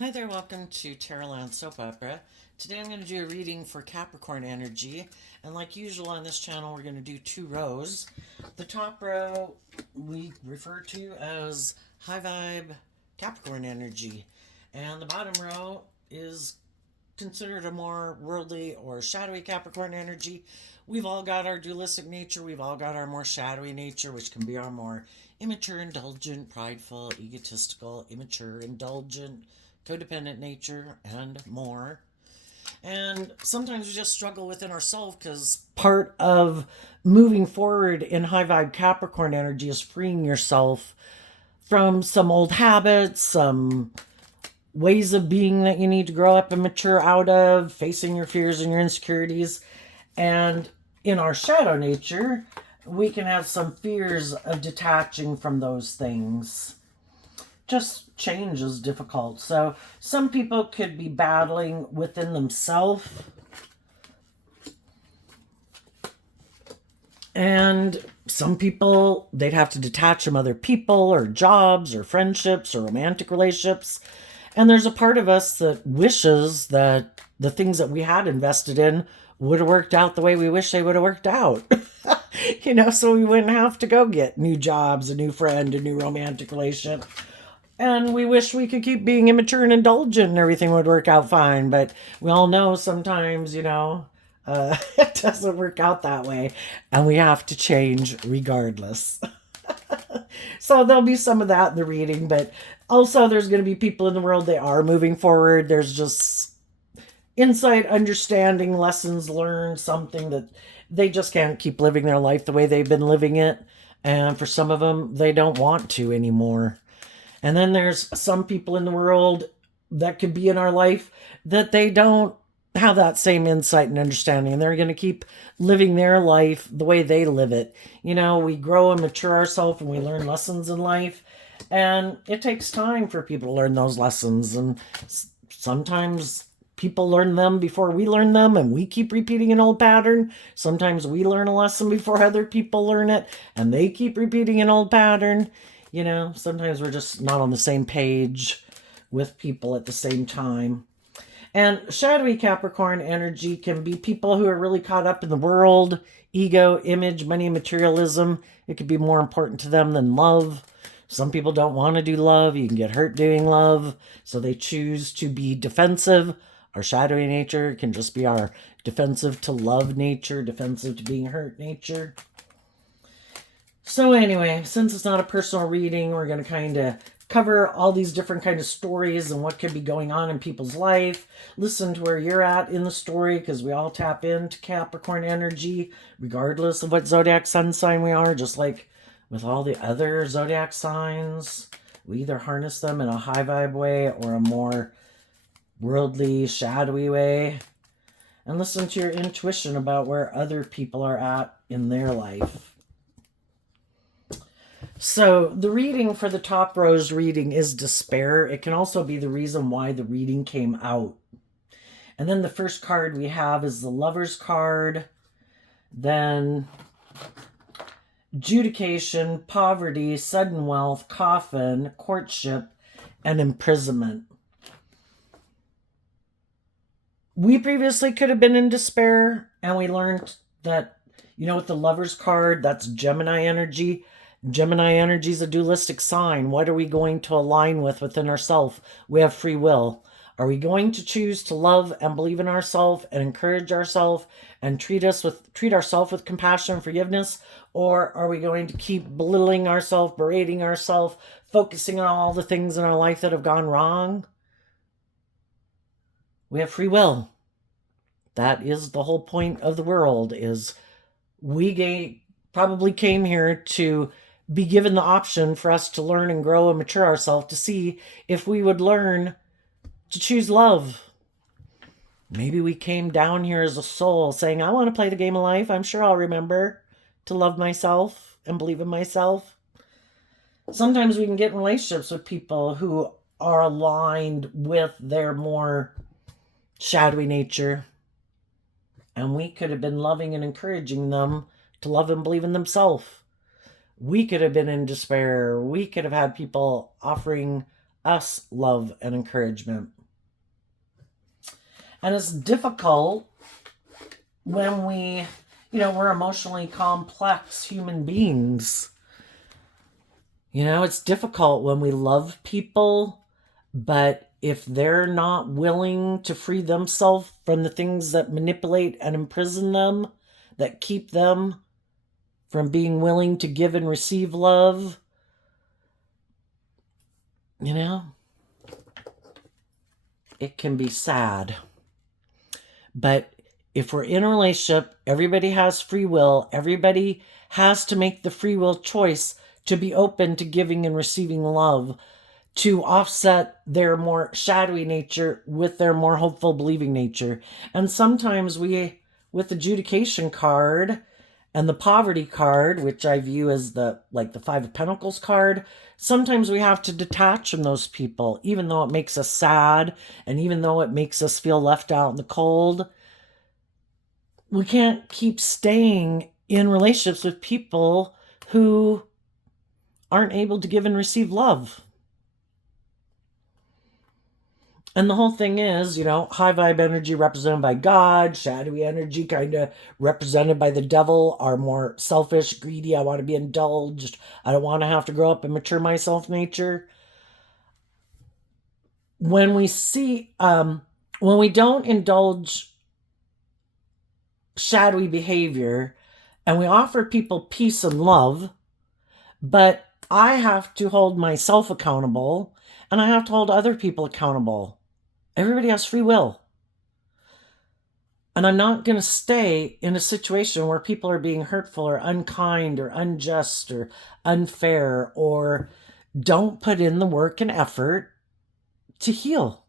Hi there, welcome to Terraland Soap Opera. Today I'm going to do a reading for Capricorn energy, and like usual on this channel, we're going to do two rows. The top row we refer to as high vibe Capricorn energy, and the bottom row is considered a more worldly or shadowy Capricorn energy. We've all got our dualistic nature, we've all got our more shadowy nature, which can be our more immature, indulgent, prideful, egotistical, immature, indulgent, codependent nature, and more. And sometimes we just struggle within ourselves because part of moving forward in high vibe Capricorn energy is freeing yourself from some old habits, some ways of being that you need to grow up and mature out of, facing your fears and your insecurities. And in our shadow nature, we can have some fears of detaching from those things. Just change is difficult. So some people could be battling within themselves. And some people, they'd have to detach from other people or jobs or friendships or romantic relationships. And there's a part of us that wishes that the things that we had invested in would have worked out the way we wish they would have worked out. So we wouldn't have to go get new jobs, a new friend, a new romantic relationship. And we wish we could keep being immature and indulgent and everything would work out fine. But we all know sometimes, it doesn't work out that way. And we have to change regardless. So there'll be some of that in the reading. But also there's going to be people in the world, they are moving forward. There's just insight, understanding, lessons learned, something that they just can't keep living their life the way they've been living it. And for some of them, they don't want to anymore. And then there's some people in the world that could be in our life that they don't have that same insight and understanding. And they're going to keep living their life the way they live it. We grow and mature ourselves and we learn lessons in life. And it takes time for people to learn those lessons. And sometimes people learn them before we learn them and we keep repeating an old pattern. Sometimes we learn a lesson before other people learn it and they keep repeating an old pattern. Sometimes we're just not on the same page with people at the same time. And shadowy Capricorn energy can be people who are really caught up in the world, ego, image, money, materialism. It could be more important to them than love. Some people don't want to do love. You can get hurt doing love, so they choose to be defensive. Our shadowy nature can just be our defensive to love nature, defensive to being hurt nature. So anyway, since it's not a personal reading, we're going to kind of cover all these different kind of stories and what could be going on in people's life. Listen to where you're at in the story, because we all tap into Capricorn energy, regardless of what zodiac sun sign we are, just like with all the other zodiac signs. We either harness them in a high vibe way or a more worldly, shadowy way. And listen to your intuition about where other people are at in their life. So the reading for the top row's reading is despair. It can also be the reason why the reading came out. And then the first card we have is the Lover's card. Then adjudication, poverty, sudden wealth, coffin, courtship, and imprisonment. We previously could have been in despair, and we learned that, with the Lover's card, that's Gemini energy. Gemini energy is a dualistic sign. What are we going to align with within ourselves? We have free will. Are we going to choose to love and believe in ourselves and encourage ourselves and treat ourselves with compassion and forgiveness? Or are we going to keep belittling ourselves, berating ourselves, focusing on all the things in our life that have gone wrong? We have free will. That is the whole point of the world, is we probably came here to be given the option for us to learn and grow and mature ourselves to see if we would learn to choose love. Maybe we came down here as a soul saying, I want to play the game of life. I'm sure I'll remember to love myself and believe in myself. Sometimes we can get in relationships with people who are aligned with their more shadowy nature. And we could have been loving and encouraging them to love and believe in themselves. We could have been in despair. We could have had people offering us love and encouragement. And it's difficult when we're emotionally complex human beings. It's difficult when we love people, but if they're not willing to free themselves from the things that manipulate and imprison them, that keep them from being willing to give and receive love, it can be sad. But if we're in a relationship, everybody has free will. Everybody has to make the free will choice to be open to giving and receiving love, to offset their more shadowy nature with their more hopeful, believing nature. And sometimes with the adjudication card and the poverty card, which I view as the Five of Pentacles card, sometimes we have to detach from those people, even though it makes us sad and even though it makes us feel left out in the cold. We can't keep staying in relationships with people who aren't able to give and receive love. And the whole thing is, high vibe energy represented by God, shadowy energy kind of represented by the devil, are more selfish, greedy, I want to be indulged, I don't want to have to grow up and mature myself nature. When we don't indulge shadowy behavior and we offer people peace and love, but I have to hold myself accountable and I have to hold other people accountable. Everybody has free will. And I'm not going to stay in a situation where people are being hurtful or unkind or unjust or unfair or don't put in the work and effort to heal.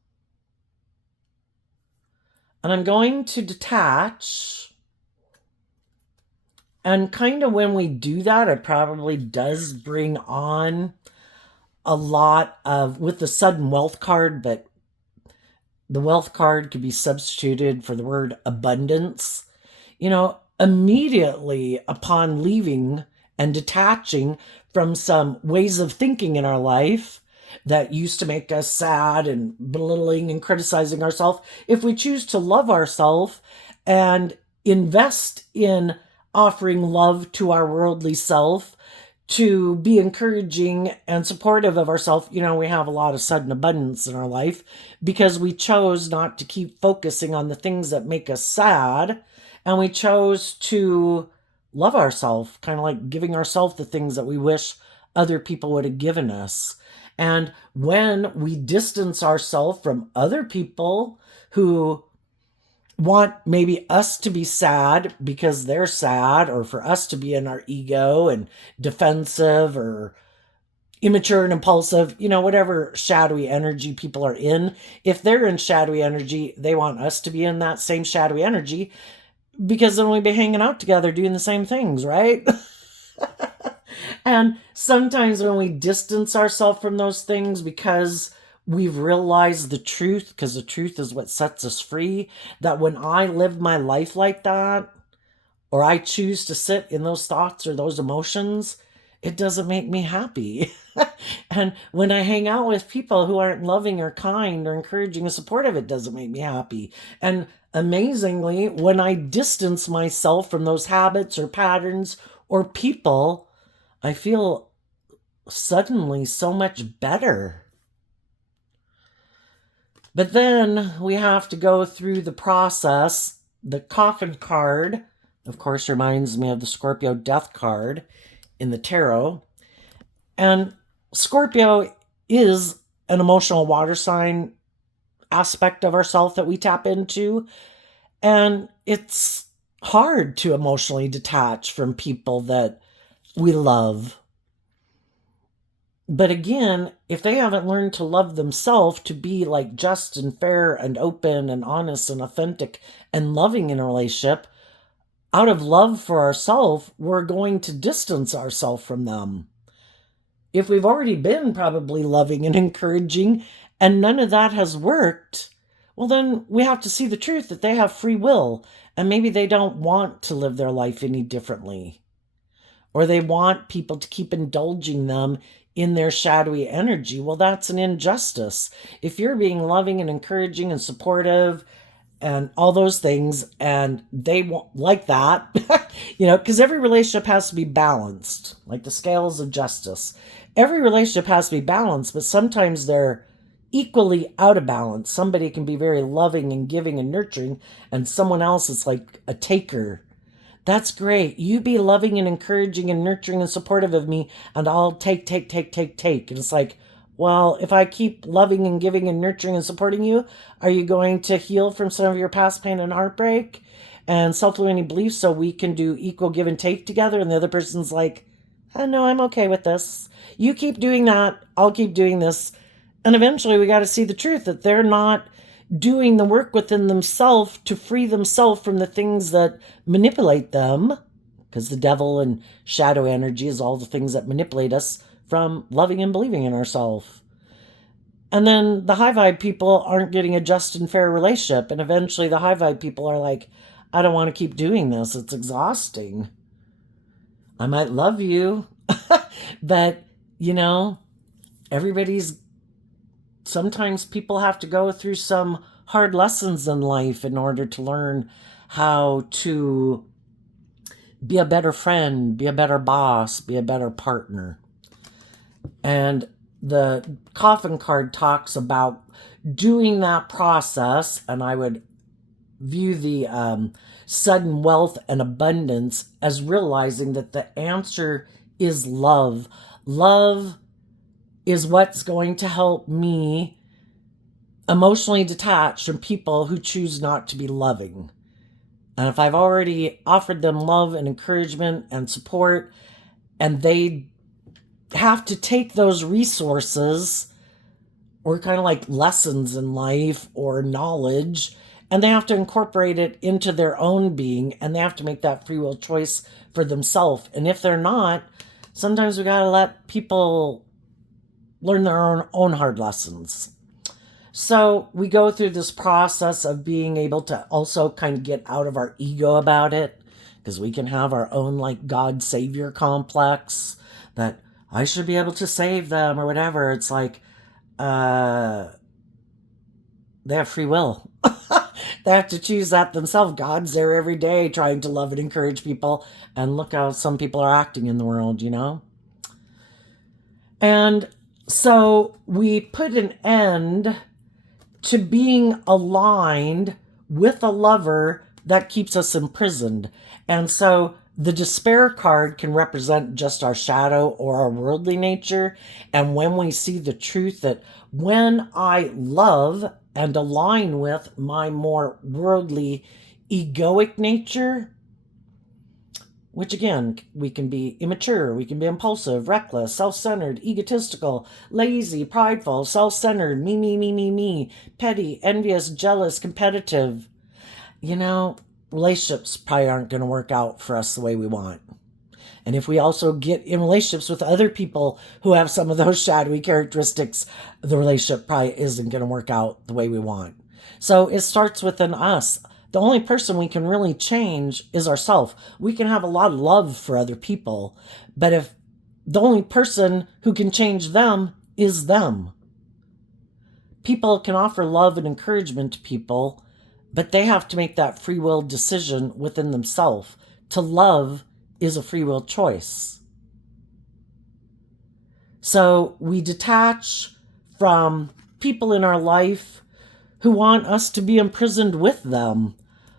And I'm going to detach. And kind of when we do that, it probably does bring on a lot of, with the sudden wealth card, but the wealth card could be substituted for the word abundance. Immediately upon leaving and detaching from some ways of thinking in our life that used to make us sad and belittling and criticizing ourselves, if we choose to love ourselves and invest in offering love to our worldly self, to be encouraging and supportive of ourselves, we have a lot of sudden abundance in our life because we chose not to keep focusing on the things that make us sad, and we chose to love ourselves, kind of like giving ourselves the things that we wish other people would have given us. And when we distance ourselves from other people who want maybe us to be sad because they're sad, or for us to be in our ego and defensive or immature and impulsive, whatever shadowy energy people are in, if they're in shadowy energy, they want us to be in that same shadowy energy because then we'll be hanging out together doing the same things, right? And sometimes when we distance ourselves from those things because we've realized the truth, because the truth is what sets us free, that when I live my life like that, or I choose to sit in those thoughts or those emotions, it doesn't make me happy. And when I hang out with people who aren't loving or kind or encouraging or supportive, it doesn't make me happy. And amazingly, when I distance myself from those habits or patterns or people, I feel suddenly so much better. But then we have to go through the process. The coffin card, of course, reminds me of the Scorpio death card in the tarot. And Scorpio is an emotional water sign aspect of ourself that we tap into. And it's hard to emotionally detach from people that we love. But again, if they haven't learned to love themselves, to be like just and fair and open and honest and authentic and loving in a relationship, out of love for ourselves, we're going to distance ourselves from them. If we've already been probably loving and encouraging and none of that has worked, well, then we have to see the truth that they have free will and maybe they don't want to live their life any differently. or they want people to keep indulging them in their shadowy energy. Well, that's an injustice. If you're being loving and encouraging and supportive and all those things, and they won't like that, because every relationship has to be balanced, like the scales of justice. Every relationship has to be balanced, but sometimes they're equally out of balance. Somebody can be very loving and giving and nurturing, and someone else is like a taker. That's great. You be loving and encouraging and nurturing and supportive of me, and I'll take, take, take, take, take. And it's like, well, if I keep loving and giving and nurturing and supporting you, are you going to heal from some of your past pain and heartbreak and self-limiting beliefs so we can do equal give and take together? And the other person's like, oh, no, I'm okay with this. You keep doing that. I'll keep doing this. And eventually we got to see the truth that they're not doing the work within themselves to free themselves from the things that manipulate them, because the devil and shadow energy is all the things that manipulate us from loving and believing in ourselves. And then the high vibe people aren't getting a just and fair relationship, and eventually the high vibe people are like, I don't want to keep doing this. It's exhausting. I might love you, but everybody's sometimes people have to go through some hard lessons in life in order to learn how to be a better friend, be a better boss, be a better partner. And the coffin card talks about doing that process, and I would view the sudden wealth and abundance as realizing that the answer is love. Love is what's going to help me emotionally detach from people who choose not to be loving. And if I've already offered them love and encouragement and support, and they have to take those resources or kind of like lessons in life or knowledge, and they have to incorporate it into their own being, and they have to make that free will choice for themselves. And if they're not, sometimes we got to let people learn their own hard lessons. So we go through this process of being able to also kind of get out of our ego about it, because we can have our own like God savior complex that I should be able to save them or whatever. It's like they have free will. They have to choose that themselves. God's there every day trying to love and encourage people, and look how some people are acting in the world, And so we put an end to being aligned with a lover that keeps us imprisoned. And so the despair card can represent just our shadow or our worldly nature. And when we see the truth that when I love and align with my more worldly, egoic nature, which again, we can be immature, we can be impulsive, reckless, self-centered, egotistical, lazy, prideful, self-centered, me, petty, envious, jealous, competitive. Relationships probably aren't going to work out for us the way we want. And if we also get in relationships with other people who have some of those shadowy characteristics, the relationship probably isn't going to work out the way we want. So it starts within us. The only person we can really change is ourselves. We can have a lot of love for other people, but if the only person who can change them is them. People can offer love and encouragement to people, but they have to make that free will decision within themselves. To love is a free will choice. So we detach from people in our life who want us to be imprisoned with them.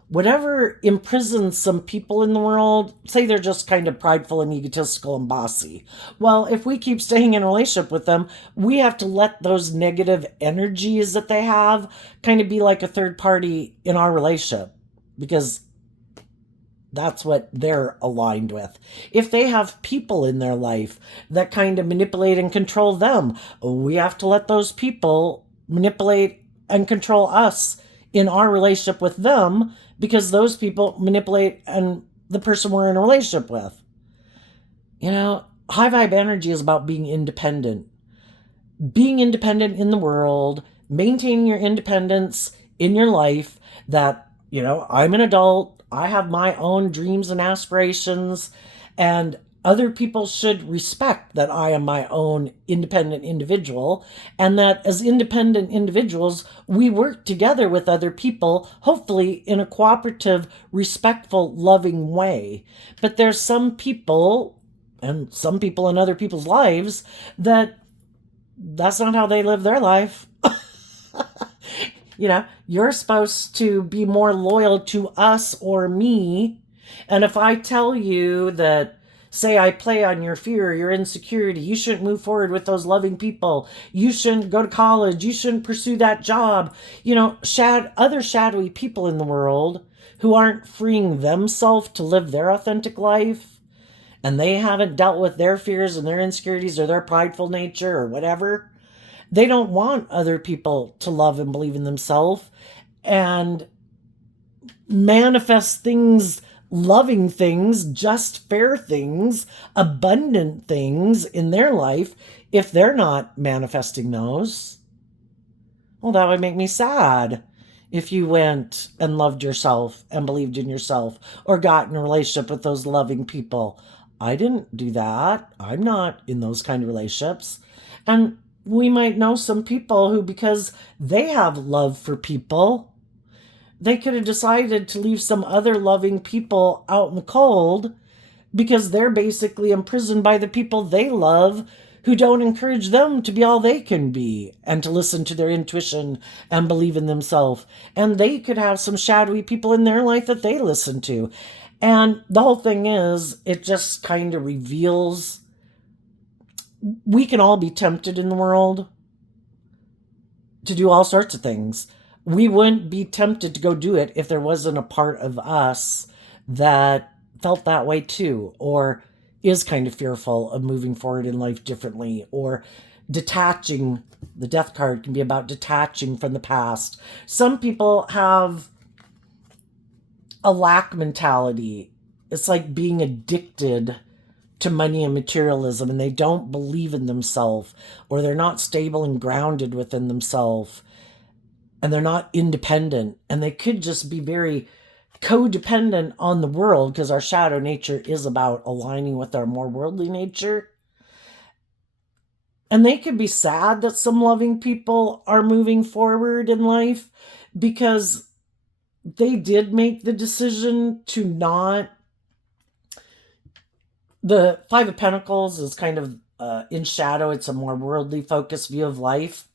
Whatever imprisons some people in the world, say they're just kind of prideful and egotistical and bossy. Well, if we keep staying in a relationship with them, we have to let those negative energies that they have kind of be like a third party in our relationship, because that's what they're aligned with. If they have people in their life that kind of manipulate and control them, we have to let those people manipulate and control us in our relationship with them, because those people manipulate and the person we're in a relationship with. High vibe energy is about being independent. Being independent in the world, maintaining your independence in your life, that, I'm an adult, I have my own dreams and aspirations, and Other people should respect that I am my own independent individual, and that as independent individuals, we work together with other people, hopefully in a cooperative, respectful, loving way. But there's some people, and some people in other people's lives, that's not how they live their life. You're supposed to be more loyal to us or me. And if I tell you that, say, I play on your fear, your insecurity, you shouldn't move forward with those loving people, you shouldn't go to college, you shouldn't pursue that job, other shadowy people in the world who aren't freeing themselves to live their authentic life, and they haven't dealt with their fears and their insecurities or their prideful nature or whatever, they don't want other people to love and believe in themselves and manifest things, loving things, just fair things, abundant things in their life if they're not manifesting those. Well, that would make me sad if you went and loved yourself and believed in yourself or got in a relationship with those loving people. I didn't do that. I'm not in those kind of relationships. And we might know some people who, because they have love for people, they could have decided to leave some other loving people out in the cold because they're basically imprisoned by the people they love who don't encourage them to be all they can be and to listen to their intuition and believe in themselves. And they could have some shadowy people in their life that they listen to. And the whole thing is, it just kind of reveals we can all be tempted in the world to do all sorts of things. We wouldn't be tempted to go do it if there wasn't a part of us that felt that way too, or is kind of fearful of moving forward in life differently, or detaching. The death card can be about detaching from the past. Some people have a lack mentality. It's like being addicted to money and materialism, and they don't believe in themselves, or they're not stable and grounded within themselves, and they're not independent, and they could just be very codependent on the world, because our shadow nature is about aligning with our more worldly nature. And they could be sad that some loving people are moving forward in life because they did make the decision to not. The Five of Pentacles is kind of in shadow. It's a more worldly focused view of life.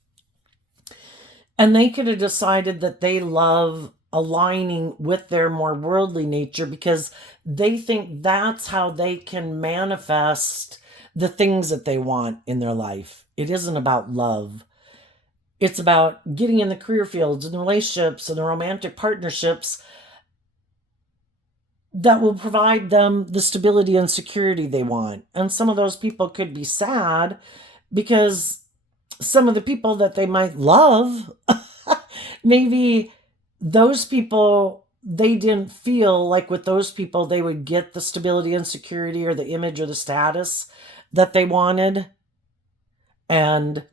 And they could have decided that they love aligning with their more worldly nature because they think that's how they can manifest the things that they want in their life. It isn't about love. It's about getting in the career fields and the relationships and the romantic partnerships that will provide them the stability and security they want. And some of those people could be sad because some of the people that they might love, maybe those people, they didn't feel like with those people they would get the stability and security or the image or the status that they wanted. And,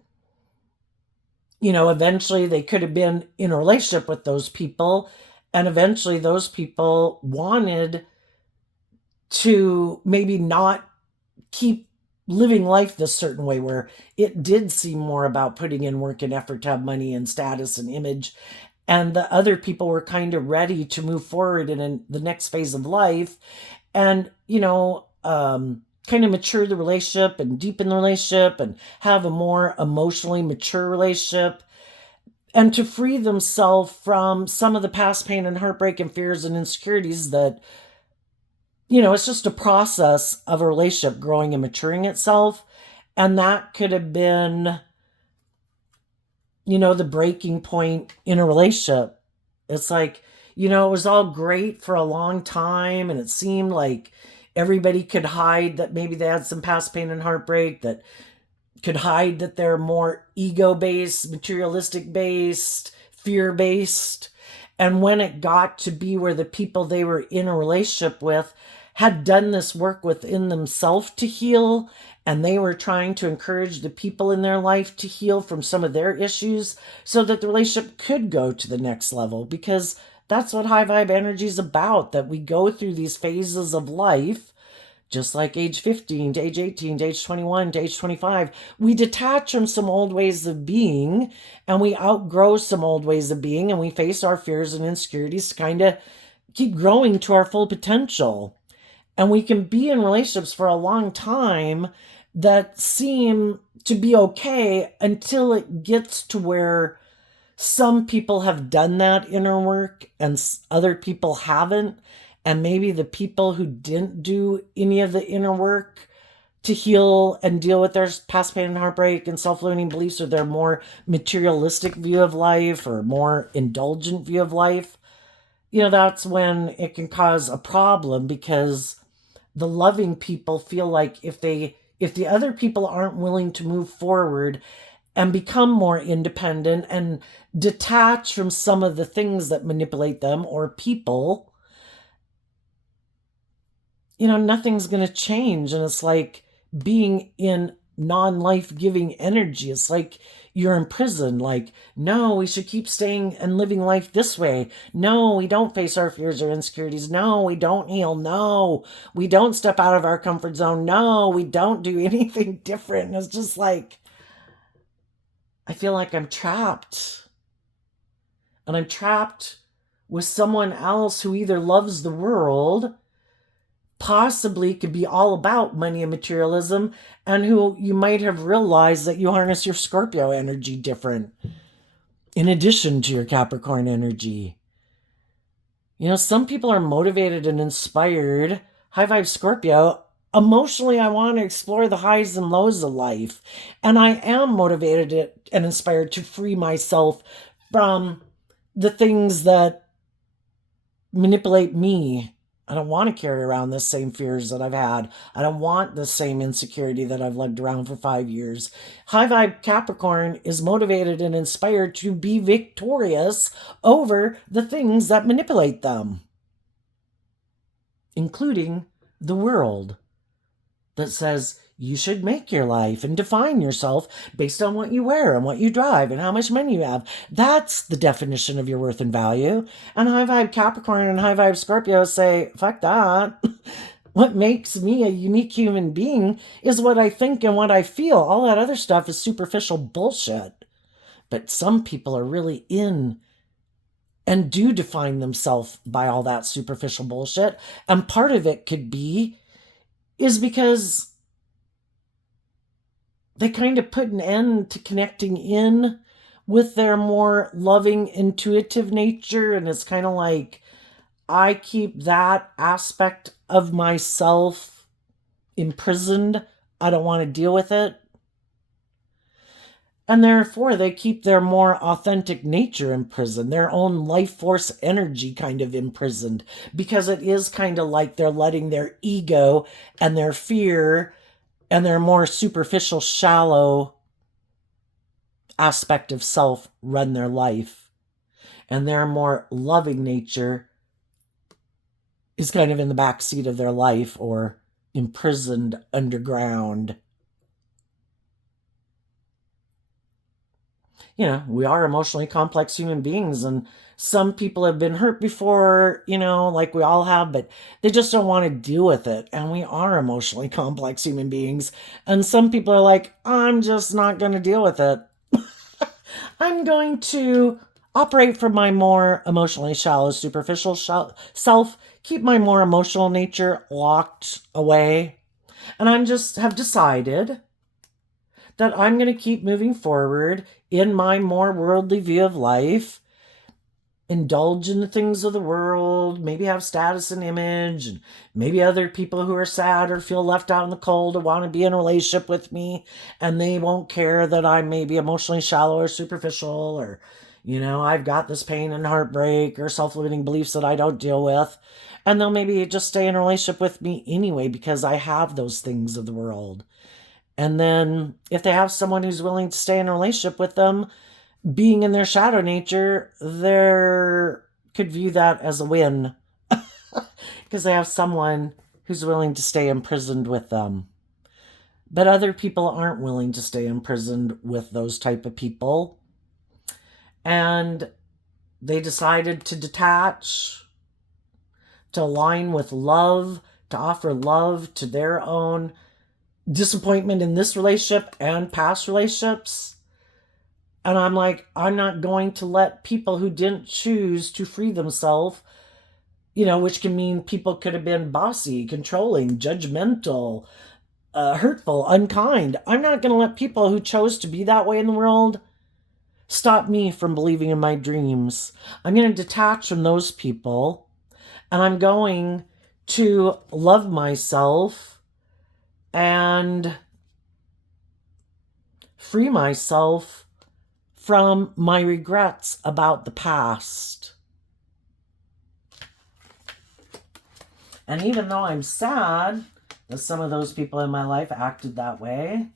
eventually they could have been in a relationship with those people, and eventually those people wanted to maybe not keep living life this certain way, where it did seem more about putting in work and effort to have money and status and image. And the other people were kind of ready to move forward in the next phase of life and, kind of mature the relationship and deepen the relationship and have a more emotionally mature relationship, and to free themselves from some of the past pain and heartbreak and fears and insecurities that, it's just a process of a relationship growing and maturing itself. And that could have been, the breaking point in a relationship. It's like, it was all great for a long time, and it seemed like everybody could hide that maybe they had some past pain and heartbreak, that could hide that they're more ego-based, materialistic-based, fear-based. And when it got to be where the people they were in a relationship with had done this work within themselves to heal, and they were trying to encourage the people in their life to heal from some of their issues so that the relationship could go to the next level, because that's what high vibe energy is about, that we go through these phases of life just like age 15 to age 18 to age 21 to age 25, we detach from some old ways of being and we outgrow some old ways of being and we face our fears and insecurities to kind of keep growing to our full potential. And we can be in relationships for a long time that seem to be okay until it gets to where some people have done that inner work and other people haven't. And maybe the people who didn't do any of the inner work to heal and deal with their past pain and heartbreak and self-limiting beliefs, or their more materialistic view of life or more indulgent view of life, that's when it can cause a problem, because the loving people feel like if the other people aren't willing to move forward and become more independent and detach from some of the things that manipulate them or people, nothing's going to change. And it's like being in non-life giving energy. It's like you're in prison. Like, no, we should keep staying and living life this way. No, we don't face our fears or insecurities. No, we don't heal. No, we don't step out of our comfort zone. No, we don't do anything different. And it's just like, I feel like I'm trapped. And I'm trapped with someone else who either loves the world, possibly could be all about money and materialism, and who you might have realized that you harness your Scorpio energy different in addition to your Capricorn energy. Some people are motivated and inspired. High vibe Scorpio. Emotionally, I want to explore the highs and lows of life. And I am motivated and inspired to free myself from the things that manipulate me. I don't want to carry around the same fears that I've had. I don't want the same insecurity that I've lugged around for 5 years. High vibe Capricorn is motivated and inspired to be victorious over the things that manipulate them, including the world that says you should make your life and define yourself based on what you wear and what you drive and how much money you have. That's the definition of your worth and value. And high vibe Capricorn and high vibe Scorpio say, fuck that. What makes me a unique human being is what I think and what I feel. All that other stuff is superficial bullshit. But some people are really in and do define themselves by all that superficial bullshit. And part of it could be is because they kind of put an end to connecting in with their more loving, intuitive nature. And it's kind of like, I keep that aspect of myself imprisoned. I don't want to deal with it. And therefore, they keep their more authentic nature imprisoned, their own life force energy kind of imprisoned, because it is kind of like they're letting their ego and their fear and their more superficial, shallow aspect of self run their life. And their more loving nature is kind of in the back seat of their life or imprisoned underground. We are emotionally complex human beings, and some people have been hurt before, like we all have, but they just don't want to deal with it. And we are emotionally complex human beings. And some people are like, I'm just not going to deal with it. I'm going to operate from my more emotionally shallow, superficial self, keep my more emotional nature locked away. And I just have decided that I'm going to keep moving forward in my more worldly view of life, indulge in the things of the world, maybe have status and image, and maybe other people who are sad or feel left out in the cold or want to be in a relationship with me, and they won't care that I'm maybe emotionally shallow or superficial, or, I've got this pain and heartbreak or self-limiting beliefs that I don't deal with. And they'll maybe just stay in a relationship with me anyway because I have those things of the world. And then if they have someone who's willing to stay in a relationship with them, being in their shadow nature, they could view that as a win because they have someone who's willing to stay imprisoned with them. But other people aren't willing to stay imprisoned with those type of people. And they decided to detach, to align with love, to offer love to their own disappointment in this relationship and past relationships. And I'm like, I'm not going to let people who didn't choose to free themselves, which can mean people could have been bossy, controlling, judgmental, hurtful, unkind. I'm not going to let people who chose to be that way in the world stop me from believing in my dreams. I'm going to detach from those people, and I'm going to love myself and free myself from my regrets about the past. And even though I'm sad that some of those people in my life acted that way,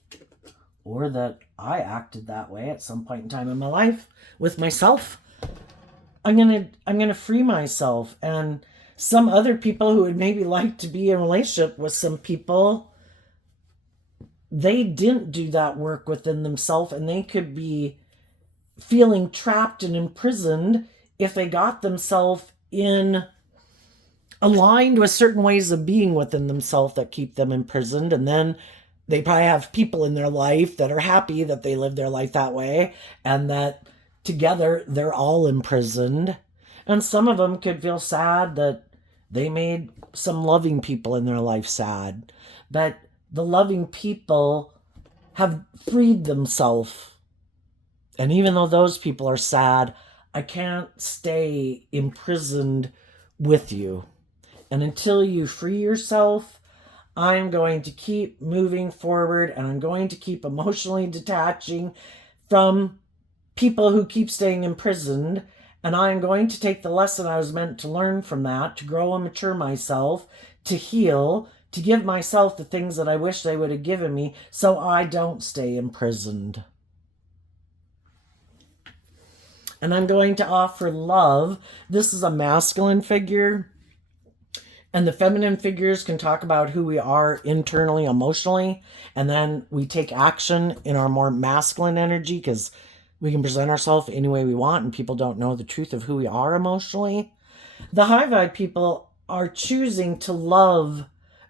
or that I acted that way at some point in time in my life with myself, I'm gonna free myself. And some other people who would maybe like to be in a relationship with some people, they didn't do that work within themselves, and they could be feeling trapped and imprisoned if they got themselves in aligned with certain ways of being within themselves that keep them imprisoned. And then they probably have people in their life that are happy that they live their life that way, and that together they're all imprisoned. And some of them could feel sad that they made some loving people in their life sad. But the loving people have freed themselves. And even though those people are sad, I can't stay imprisoned with you. And until you free yourself, I'm going to keep moving forward, and I'm going to keep emotionally detaching from people who keep staying imprisoned. And I'm going to take the lesson I was meant to learn from that, to grow and mature myself, to heal, to give myself the things that I wish they would have given me so I don't stay imprisoned. And I'm going to offer love. This is a masculine figure. And the feminine figures can talk about who we are internally, emotionally. And then we take action in our more masculine energy, because we can present ourselves any way we want and people don't know the truth of who we are emotionally. The high vibe people are choosing to love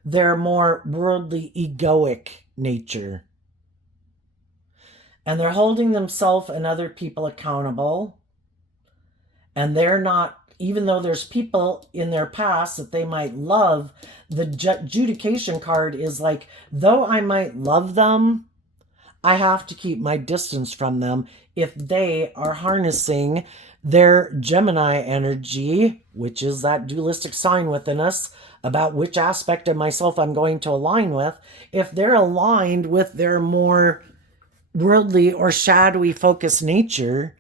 their more worldly, egoic nature. And they're holding themselves and other people accountable. And they're not, even though there's people in their past that they might love, the adjudication card is like, though I might love them, I have to keep my distance from them if they are harnessing their Gemini energy, which is that dualistic sign within us about which aspect of myself I'm going to align with. If they're aligned with their more worldly or shadowy focused nature,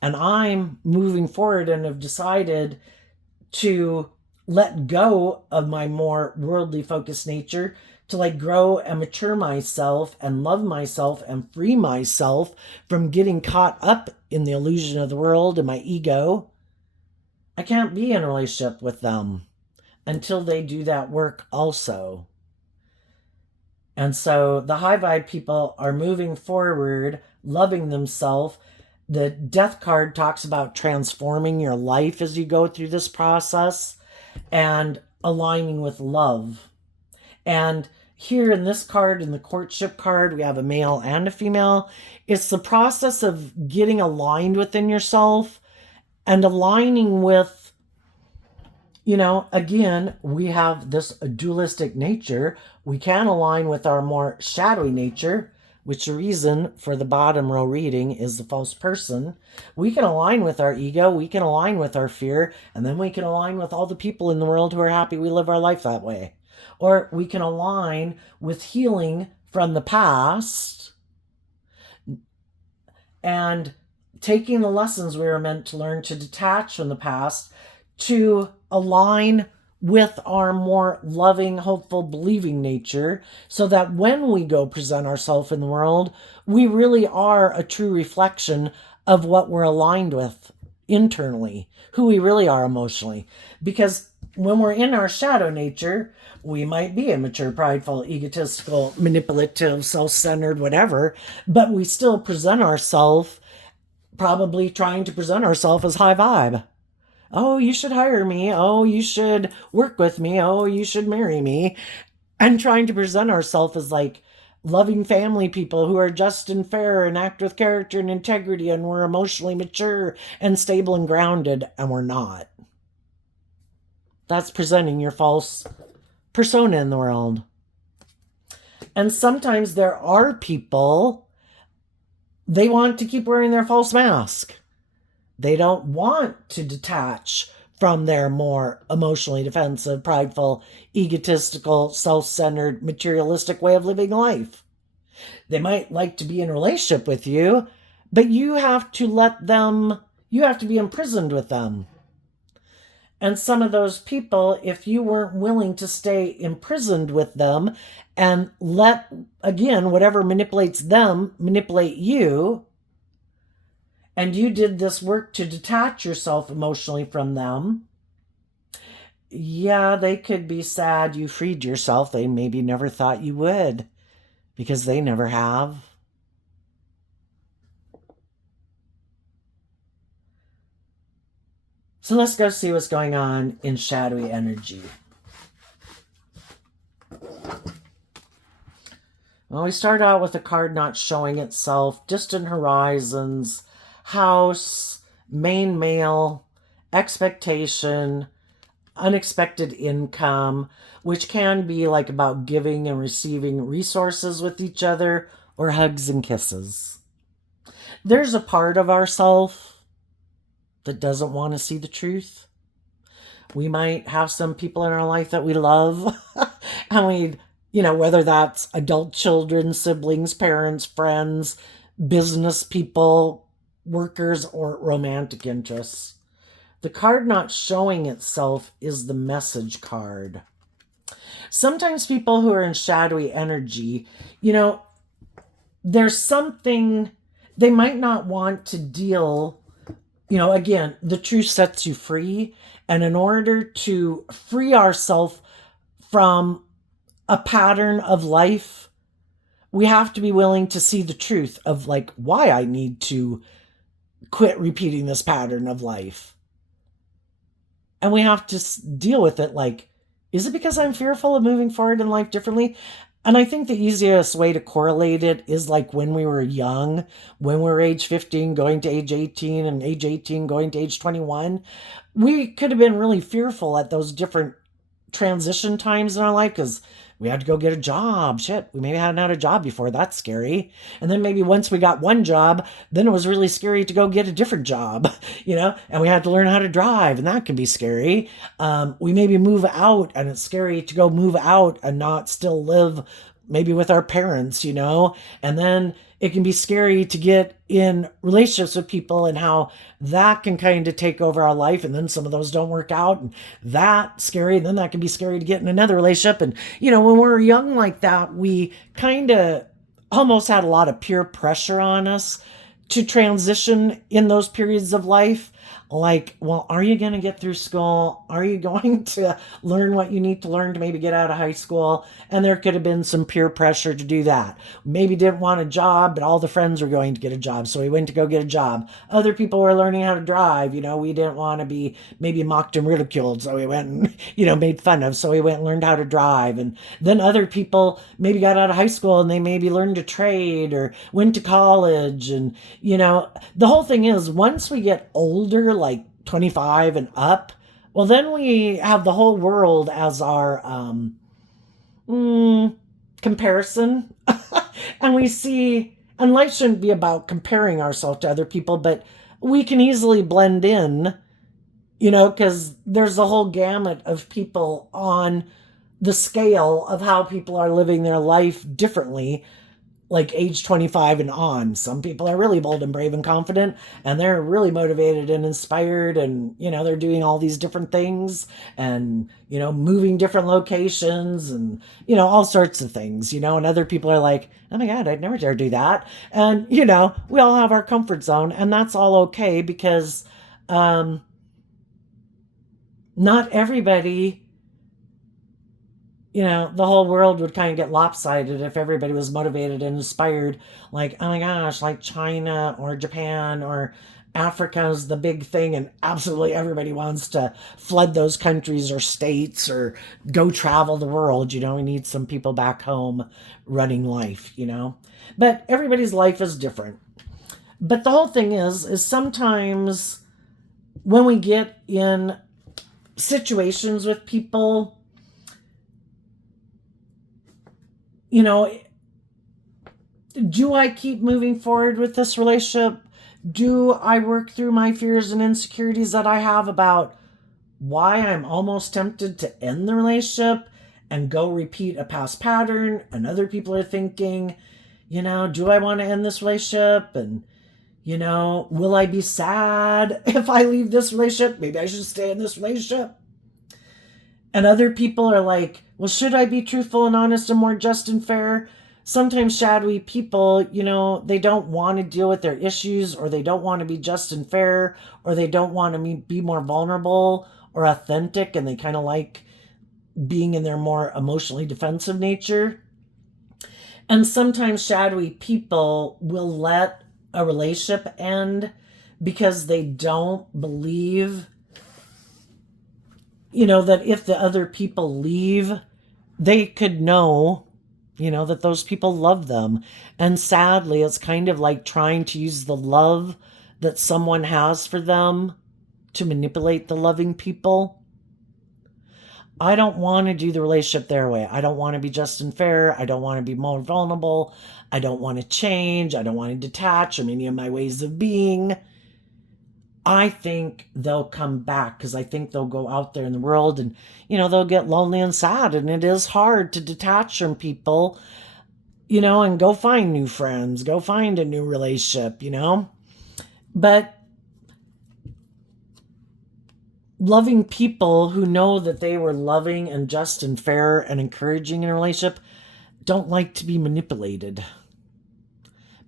and I'm moving forward and have decided to let go of my more worldly focused nature, to grow and mature myself and love myself and free myself from getting caught up in the illusion of the world and my ego, I can't be in a relationship with them until they do that work also. And so the high vibe people are moving forward, loving themselves. The death card talks about transforming your life as you go through this process and aligning with love. And here in this card, in the courtship card, we have a male and a female. It's the process of getting aligned within yourself and aligning with, again, we have this dualistic nature. We can align with our more shadowy nature, which the reason for the bottom row reading is the false person. We can align with our ego, we can align with our fear, and then we can align with all the people in the world who are happy we live our life that way. Or we can align with healing from the past and taking the lessons we were meant to learn to detach from the past to align with our more loving, hopeful, believing nature, so that when we go present ourselves in the world, we really are a true reflection of what we're aligned with internally, who we really are emotionally. Because when we're in our shadow nature, we might be immature, prideful, egotistical, manipulative, self-centered, whatever, but we still present ourselves, probably trying to present ourselves as high vibe. Oh, you should hire me. Oh, you should work with me. Oh, you should marry me. And trying to present ourselves as like loving family people who are just and fair and act with character and integrity and we're emotionally mature and stable and grounded, and we're not. That's presenting your false persona in the world. And sometimes there are people, they want to keep wearing their false mask. They don't want to detach from their more emotionally defensive, prideful, egotistical, self centered, materialistic way of living life. They might like to be in a relationship with you, but you have to let them, you have to be imprisoned with them. And some of those people, if you weren't willing to stay imprisoned with them and let, again, whatever manipulates them manipulate you, and you did this work to detach yourself emotionally from them, yeah, they could be sad you freed yourself. They maybe never thought you would because they never have. So let's go see what's going on in shadowy energy. Well, we start out with a card not showing itself, distant horizons, house, main male, expectation, unexpected income, which can be like about giving and receiving resources with each other or hugs and kisses. There's a part of ourself that doesn't want to see the truth. We might have some people in our life that we love and we, whether that's adult children, siblings, parents, friends, business people, workers, or romantic interests. The card not showing itself is the message card. Sometimes people who are in shadowy energy, there's something they might not want to deal. Again, the truth sets you free. And in order to free ourselves from a pattern of life, we have to be willing to see the truth of like why I need to quit repeating this pattern of life. And we have to deal with it like, is it because I'm fearful of moving forward in life differently? And I think the easiest way to correlate it is like when we were young, when we were age 15 going to age 18 and age 18 going to age 21, we could have been really fearful at those different transition times in our life because we had to go get a job. Shit, we maybe hadn't had a job before. That's scary. And then maybe once we got one job, then it was really scary to go get a different job, and we had to learn how to drive, and that can be scary. We maybe move out, and it's scary to go move out and not still live maybe with our parents, and then it can be scary to get in relationships with people and how that can kind of take over our life. And then some of those don't work out and that's scary. And then that can be scary to get in another relationship. And, when we're young like that, we kind of almost had a lot of peer pressure on us to transition in those periods of life. Like, well, are you going to get through school? Are you going to learn what you need to learn to maybe get out of high school? And there could have been some peer pressure to do that. Maybe didn't want a job, but all the friends were going to get a job. So we went to go get a job. Other people were learning how to drive. We didn't want to be maybe mocked and ridiculed. So we went and, made fun of. So we went and learned how to drive. And then other people maybe got out of high school and they maybe learned a trade or went to college. And, the whole thing is once we get older, like 25 and up, well, then we have the whole world as our comparison. And we see, and life shouldn't be about comparing ourselves to other people, but we can easily blend in, because there's a whole gamut of people on the scale of how people are living their life differently, like age 25 and on. Some people are really bold and brave and confident, and they're really motivated and inspired, and, they're doing all these different things and, moving different locations and, all sorts of things, and other people are like, oh my God, I'd never dare do that. And, we all have our comfort zone, and that's all okay because not everybody the whole world would kind of get lopsided if everybody was motivated and inspired, like, oh my gosh, like China or Japan or Africa's the big thing, and absolutely everybody wants to flood those countries or states or go travel the world. We need some people back home running life. But everybody's life is different. But the whole thing is sometimes when we get in situations with people, do I keep moving forward with this relationship? Do I work through my fears and insecurities that I have about why I'm almost tempted to end the relationship and go repeat a past pattern? And other people are thinking, do I want to end this relationship? And, will I be sad if I leave this relationship? Maybe I should stay in this relationship. And other people are like, well, should I be truthful and honest and more just and fair? Sometimes shadowy people, they don't want to deal with their issues, or they don't want to be just and fair, or they don't want to be more vulnerable or authentic, and they kind of like being in their more emotionally defensive nature. And sometimes shadowy people will let a relationship end because they don't believe that if the other people leave, they could know, that those people love them. And sadly, it's kind of like trying to use the love that someone has for them to manipulate the loving people. I don't want to do the relationship their way. I don't want to be just and fair. I don't want to be more vulnerable. I don't want to change. I don't want to detach from any of my ways of being. I think they'll come back because I think they'll go out there in the world and, they'll get lonely and sad. And it is hard to detach from people, and go find new friends, go find a new relationship. But loving people who know that they were loving and just and fair and encouraging in a relationship don't like to be manipulated,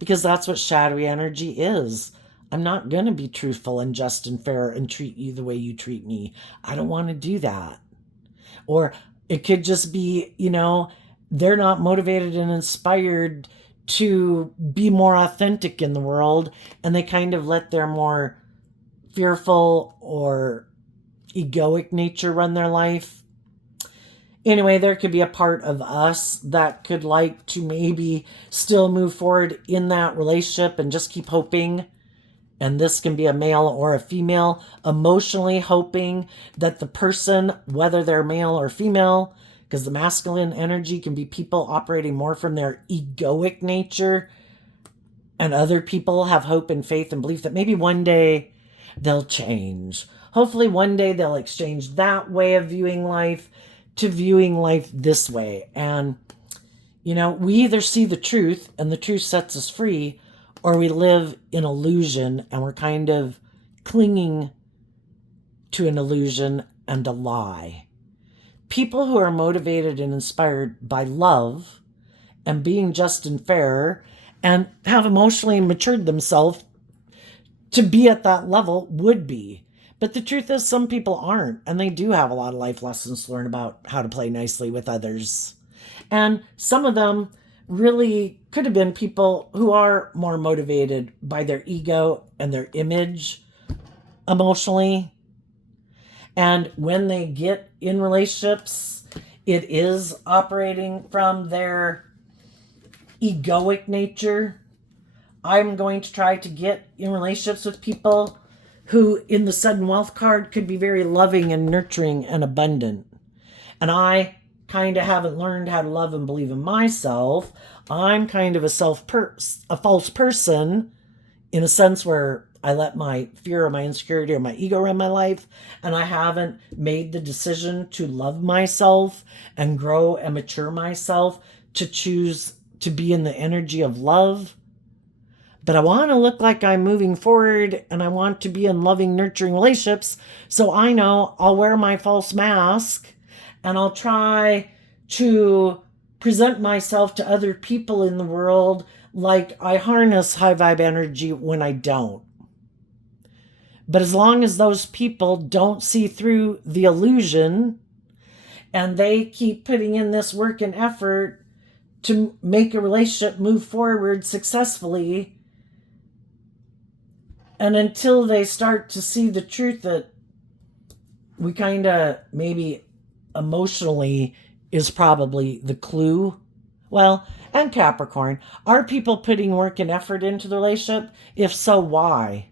because that's what shadowy energy is. I'm not going to be truthful and just and fair and treat you the way you treat me. I don't want to do that. Or it could just be, they're not motivated and inspired to be more authentic in the world, and they kind of let their more fearful or egoic nature run their life. Anyway, there could be a part of us that could like to maybe still move forward in that relationship and just keep hoping. And this can be a male or a female, emotionally hoping that the person, whether they're male or female, because the masculine energy can be people operating more from their egoic nature, and other people have hope and faith and belief that maybe one day they'll change. Hopefully one day they'll exchange that way of viewing life to viewing life this way. And, we either see the truth and the truth sets us free, or we live in illusion and we're kind of clinging to an illusion and a lie. People who are motivated and inspired by love and being just and fair and have emotionally matured themselves to be at that level would be. But the truth is, some people aren't, and they do have a lot of life lessons to learn about how to play nicely with others. And some of them really could have been people who are more motivated by their ego and their image emotionally. And when they get in relationships, it is operating from their egoic nature. I'm going to try to get in relationships with people who, in the sudden wealth card, could be very loving and nurturing and abundant. And I kind of haven't learned how to love and believe in myself. I'm kind of a false person, in a sense where I let my fear or my insecurity or my ego run my life, and I haven't made the decision to love myself and grow and mature myself to choose to be in the energy of love. But I want to look like I'm moving forward, and I want to be in loving, nurturing relationships. So I know I'll wear my false mask and I'll try to present myself to other people in the world like I harness high vibe energy when I don't. But as long as those people don't see through the illusion And they keep putting in this work and effort to make a relationship move forward successfully. And until they start to see the truth that we kind of maybe emotionally is probably the clue. Well, and Capricorn, are people putting work and effort into the relationship? If so, why?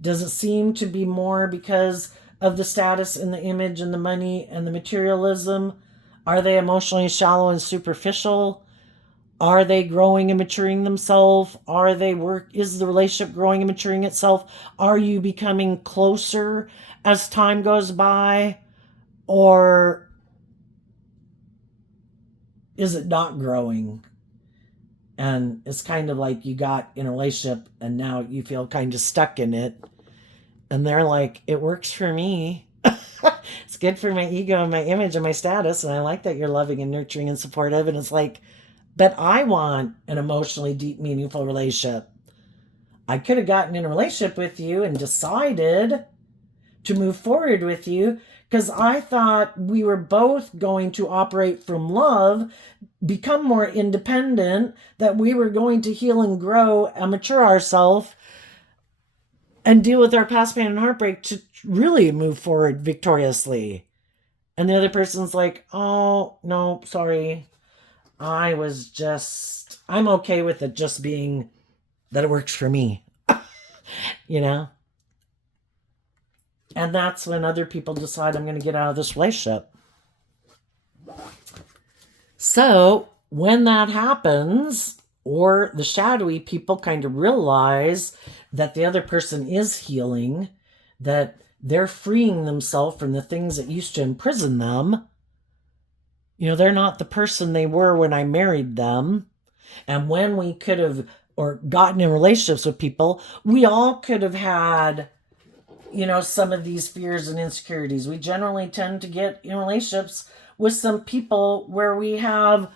Does it seem to be more because of the status and the image and the money and the materialism? Are they emotionally shallow and superficial? Are they growing and maturing themselves? Is the relationship growing and maturing itself? Are you becoming closer as time goes by? Or is it not growing? And it's kind of like you got in a relationship and now you feel kind of stuck in it. And they're like, it works for me. It's good for my ego and my image and my status. And I like that you're loving and nurturing and supportive. And it's like, but I want an emotionally deep, meaningful relationship. I could have gotten in a relationship with you and decided to move forward with you because I thought we were both going to operate from love, become more independent, that we were going to heal and grow and mature ourselves and deal with our past pain and heartbreak to really move forward victoriously. And the other person's like, oh, no, sorry. I'm okay with it just being that it works for me, you know? And that's when other people decide I'm going to get out of this relationship. So when that happens, or the shadowy people kind of realize that the other person is healing, that they're freeing themselves from the things that used to imprison them. They're not the person they were when I married them. And when we could have, or gotten in relationships with people, we all could have had, some of these fears and insecurities. We generally tend to get in relationships with some people where we have,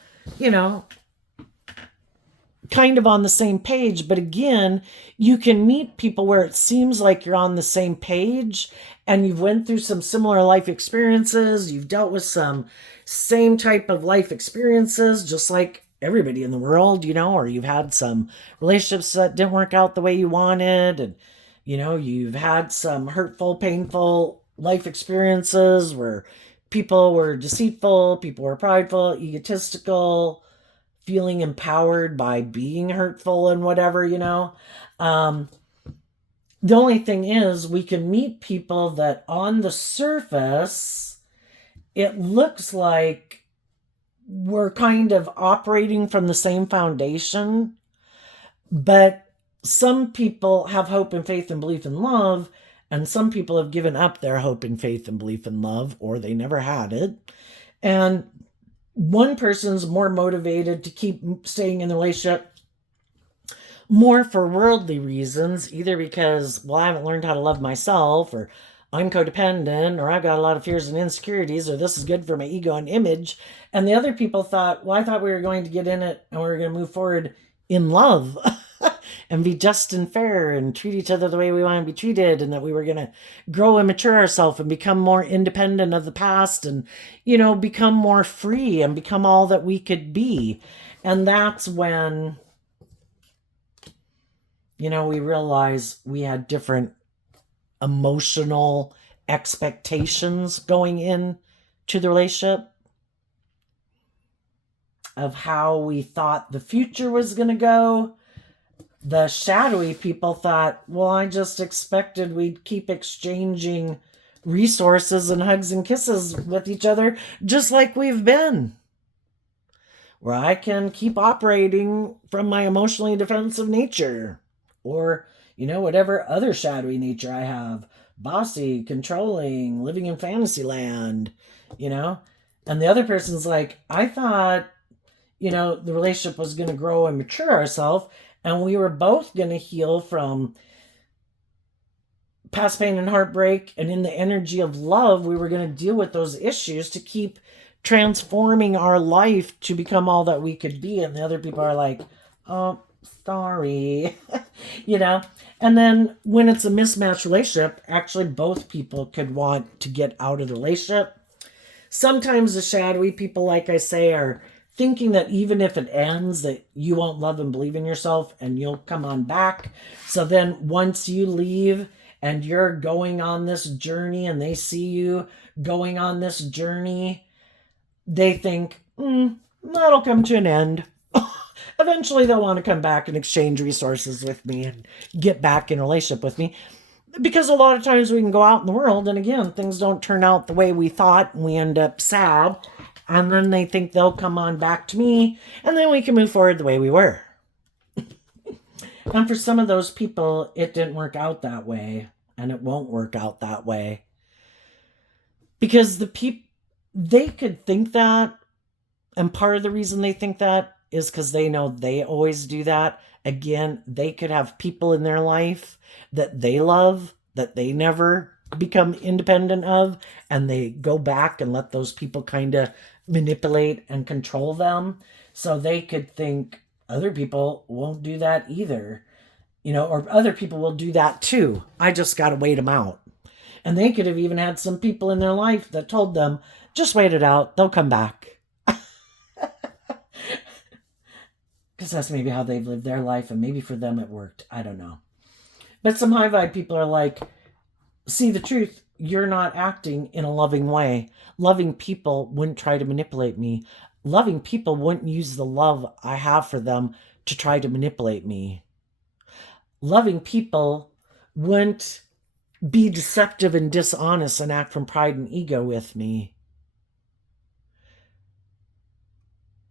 kind of on the same page. But again, you can meet people where it seems like you're on the same page and you've went through some similar life experiences. You've dealt with some same type of life experiences, just like everybody in the world, or you've had some relationships that didn't work out the way you wanted. And, you've had some hurtful, painful life experiences where people were deceitful, people were prideful, egotistical, feeling empowered by being hurtful and whatever, The only thing is we can meet people that on the surface, it looks like we're kind of operating from the same foundation, but some people have hope and faith and belief in love, and some people have given up their hope and faith and belief in love, or they never had it. And one person's more motivated to keep staying in the relationship more for worldly reasons, either because, I haven't learned how to love myself, or I'm codependent, or I've got a lot of fears and insecurities, or this is good for my ego and image. And the other people thought, I thought we were going to get in it and we were going to move forward in love and be just and fair and treat each other the way we want to be treated, and that we were going to grow and mature ourselves and become more independent of the past and, become more free and become all that we could be. And that's when, we realized we had different emotional expectations going in to the relationship of how we thought the future was going to go. The shadowy people thought, I just expected we'd keep exchanging resources and hugs and kisses with each other just like we've been, where I can keep operating from my emotionally defensive nature, or whatever other shadowy nature I have, bossy, controlling, living in fantasy land, and the other person's like, I thought, the relationship was going to grow and mature ourselves, and we were both going to heal from past pain and heartbreak, and in the energy of love, we were going to deal with those issues to keep transforming our life to become all that we could be. And the other people are like, oh, sorry, And then when it's a mismatched relationship, actually both people could want to get out of the relationship. Sometimes the shadowy people, like I say, are thinking that even if it ends, that you won't love and believe in yourself and you'll come on back. So then once you leave and you're going on this journey and they see you going on this journey, they think, that'll come to an end. Eventually they'll want to come back and exchange resources with me and get back in a relationship with me. Because a lot of times we can go out in the world and again, things don't turn out the way we thought and we end up sad. And then they think they'll come on back to me and then we can move forward the way we were. And for some of those people, it didn't work out that way and it won't work out that way. Because they could think that, and part of the reason they think that is because they know they always do that. Again, they could have people in their life that they love, that they never become independent of, and they go back and let those people kind of manipulate and control them. So they could think other people won't do that either, or other people will do that too. I just got to wait them out. And they could have even had some people in their life that told them, just wait it out, they'll come back. Because that's maybe how they've lived their life, and maybe for them it worked. I don't know. But some high vibe people are like, see the truth, you're not acting in a loving way. Loving people wouldn't try to manipulate me. Loving people wouldn't use the love I have for them to try to manipulate me. Loving people wouldn't be deceptive and dishonest and act from pride and ego with me.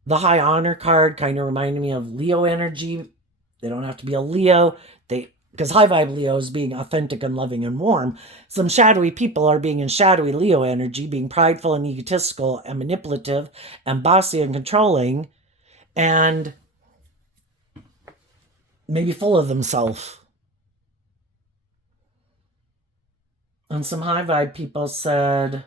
The high honor card kind of reminded me of Leo energy. They don't have to be a Leo. Because high vibe Leo is being authentic and loving and warm. Some shadowy people are being in shadowy Leo energy, being prideful and egotistical and manipulative and bossy and controlling and maybe full of themselves. And some high vibe people said,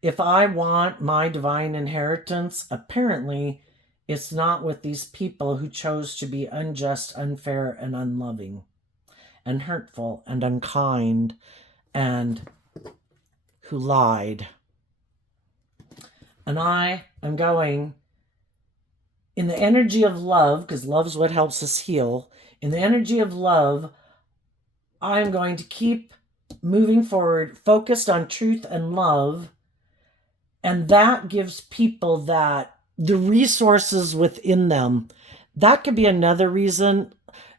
if I want my divine inheritance, apparently it's not with these people who chose to be unjust, unfair, and unloving, and hurtful, and unkind, and who lied. And I am going in the energy of love, because love's what helps us heal. In the energy of love, I'm going to keep moving forward, focused on truth and love. And that gives people the resources within them. That could be another reason.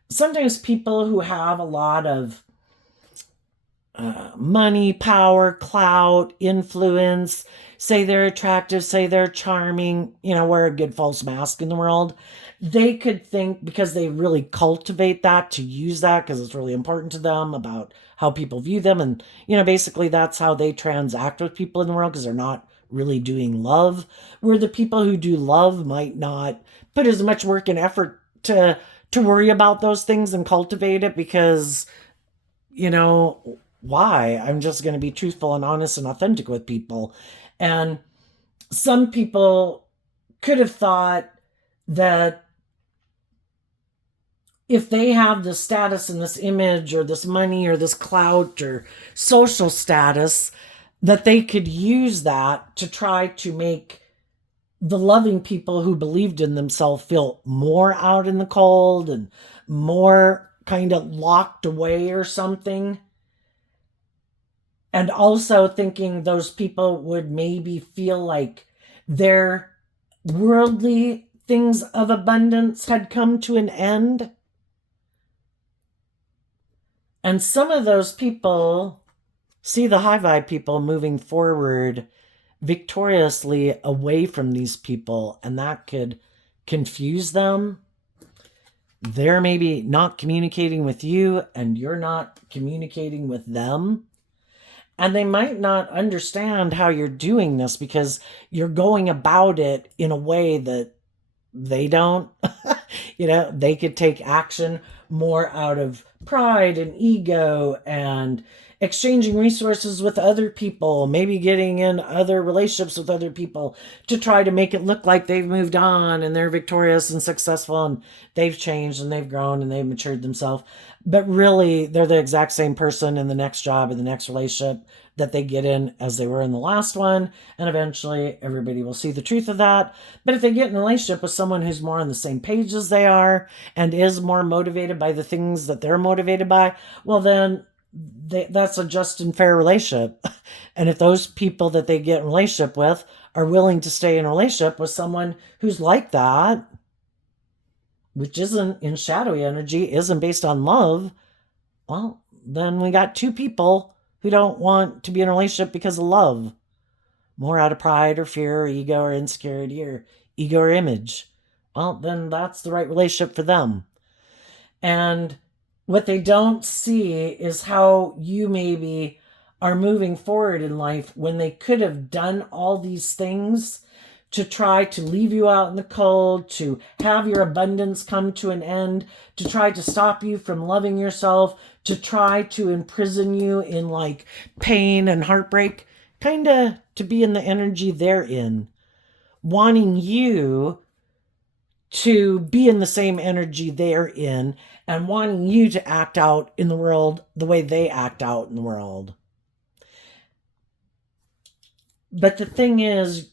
Sometimes people who have a lot of money, power, clout, influence, say they're attractive, say they're charming, wear a good false mask in the world. They could think, because they really cultivate that, to use that because it's really important to them about how people view them. And, basically that's how they transact with people in the world, because they're not really doing love, where the people who do love might not put as much work and effort to worry about those things and cultivate it, because why? I'm just going to be truthful and honest and authentic with people. And some people could have thought that if they have this status and this image or this money or this clout or social status, that they could use that to try to make the loving people who believed in themselves feel more out in the cold and more kind of locked away or something. And also thinking those people would maybe feel like their worldly things of abundance had come to an end. And some of those people see the high vibe people moving forward victoriously away from these people, and that could confuse them. They're maybe not communicating with you, and you're not communicating with them. And they might not understand how you're doing this because you're going about it in a way that they don't. They could take action more out of pride and ego and exchanging resources with other people, maybe getting in other relationships with other people to try to make it look like they've moved on and they're victorious and successful and they've changed and they've grown and they've matured themselves. But really, they're the exact same person in the next job or the next relationship that they get in as they were in the last one. And eventually, everybody will see the truth of that. But if they get in a relationship with someone who's more on the same page as they are and is more motivated by the things that they're motivated by, well, then that's a just and fair relationship. And if those people that they get in a relationship with are willing to stay in a relationship with someone who's like that, which isn't in shadowy energy, isn't based on love, well, then we got two people who don't want to be in a relationship because of love, more out of pride or fear or ego or insecurity or ego or image. Well, then that's the right relationship for them. And what they don't see is how you maybe are moving forward in life when they could have done all these things to try to leave you out in the cold, to have your abundance come to an end, to try to stop you from loving yourself, to try to imprison you in like pain and heartbreak, kind of to be in the energy they're in, wanting you to be in the same energy they're in and wanting you to act out in the world the way they act out in the world. But the thing is,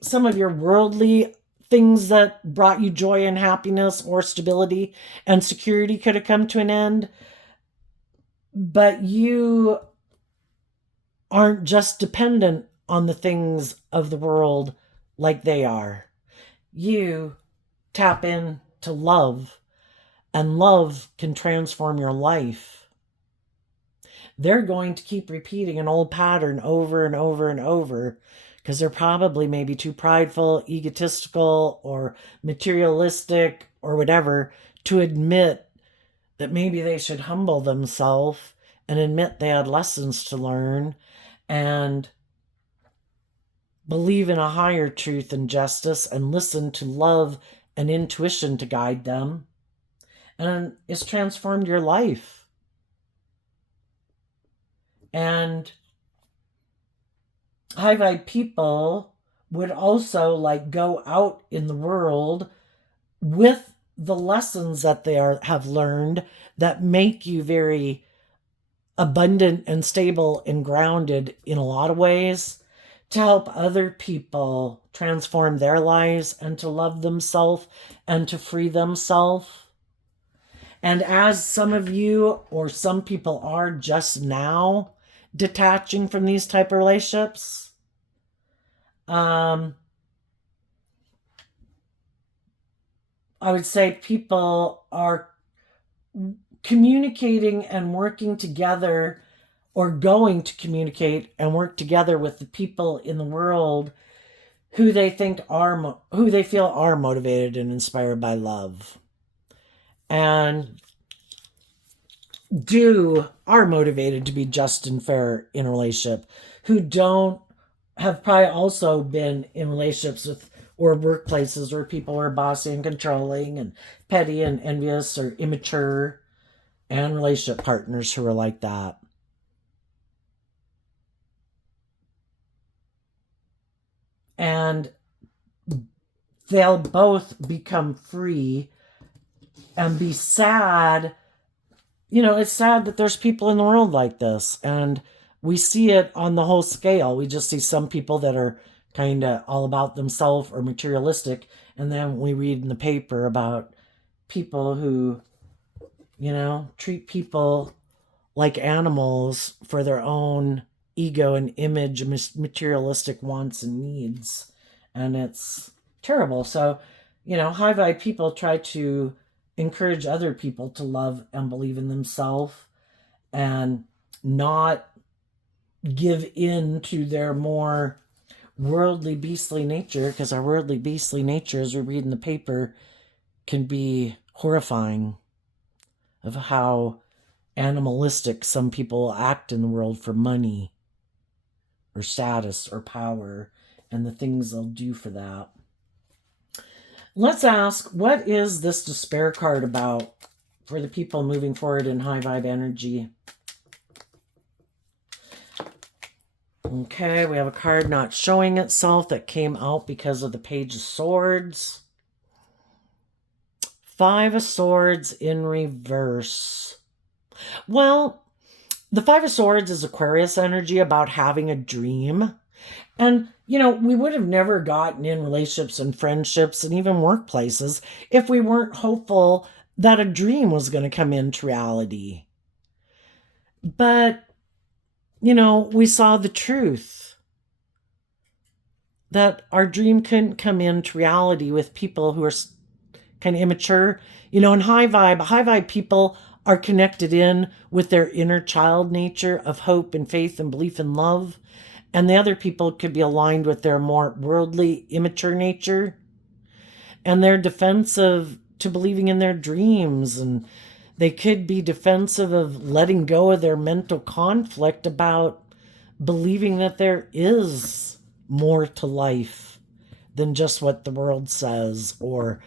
some of your worldly things that brought you joy and happiness or stability and security could have come to an end. But you aren't just dependent on the things of the world like they are. You tap into love, and love can transform your life. They're going to keep repeating an old pattern over and over and over because they're probably maybe too prideful, egotistical, or materialistic, or whatever, to admit that maybe they should humble themselves and admit they had lessons to learn and believe in a higher truth and justice and listen to love and intuition to guide them. And it's transformed your life. And high vibe people would also like go out in the world with the lessons that they have learned that make you very abundant and stable and grounded in a lot of ways, to help other people transform their lives and to love themselves and to free themselves. And as some of you or some people are just now detaching from these type of relationships, I would say people are communicating and working together, or going to communicate and work together with the people in the world who they feel are motivated and inspired by love, and are motivated to be just and fair in a relationship, who have probably also been in relationships with or workplaces where people are bossy and controlling and petty and envious or immature, and relationship partners who are like that. And they'll both become free and be sad. It's sad that there's people in the world like this, and we see it on the whole scale. We just see some people that are kind of all about themselves or materialistic, and then we read in the paper about people who, treat people like animals for their own ego and image and materialistic wants and needs. And it's terrible. So, high vibe people try to encourage other people to love and believe in themselves and not give in to their more worldly beastly nature, because our worldly beastly nature, as we read in the paper, can be horrifying, of how animalistic some people act in the world for money or status or power and the things they'll do for that. Let's ask, what is this despair card about for the people moving forward in high vibe energy? Okay, we have a card not showing itself that came out because of the Page of Swords. Five of Swords in reverse. Well, the Five of Swords is Aquarius energy about having a dream. And, we would have never gotten in relationships and friendships and even workplaces if we weren't hopeful that a dream was going to come into reality. But, we saw the truth that our dream couldn't come into reality with people who are kind of immature. In high vibe people are connected in with their inner child nature of hope and faith and belief and love. And the other people could be aligned with their more worldly, immature nature. And they're defensive to believing in their dreams. And they could be defensive of letting go of their mental conflict about believing that there is more to life than just what the world says, or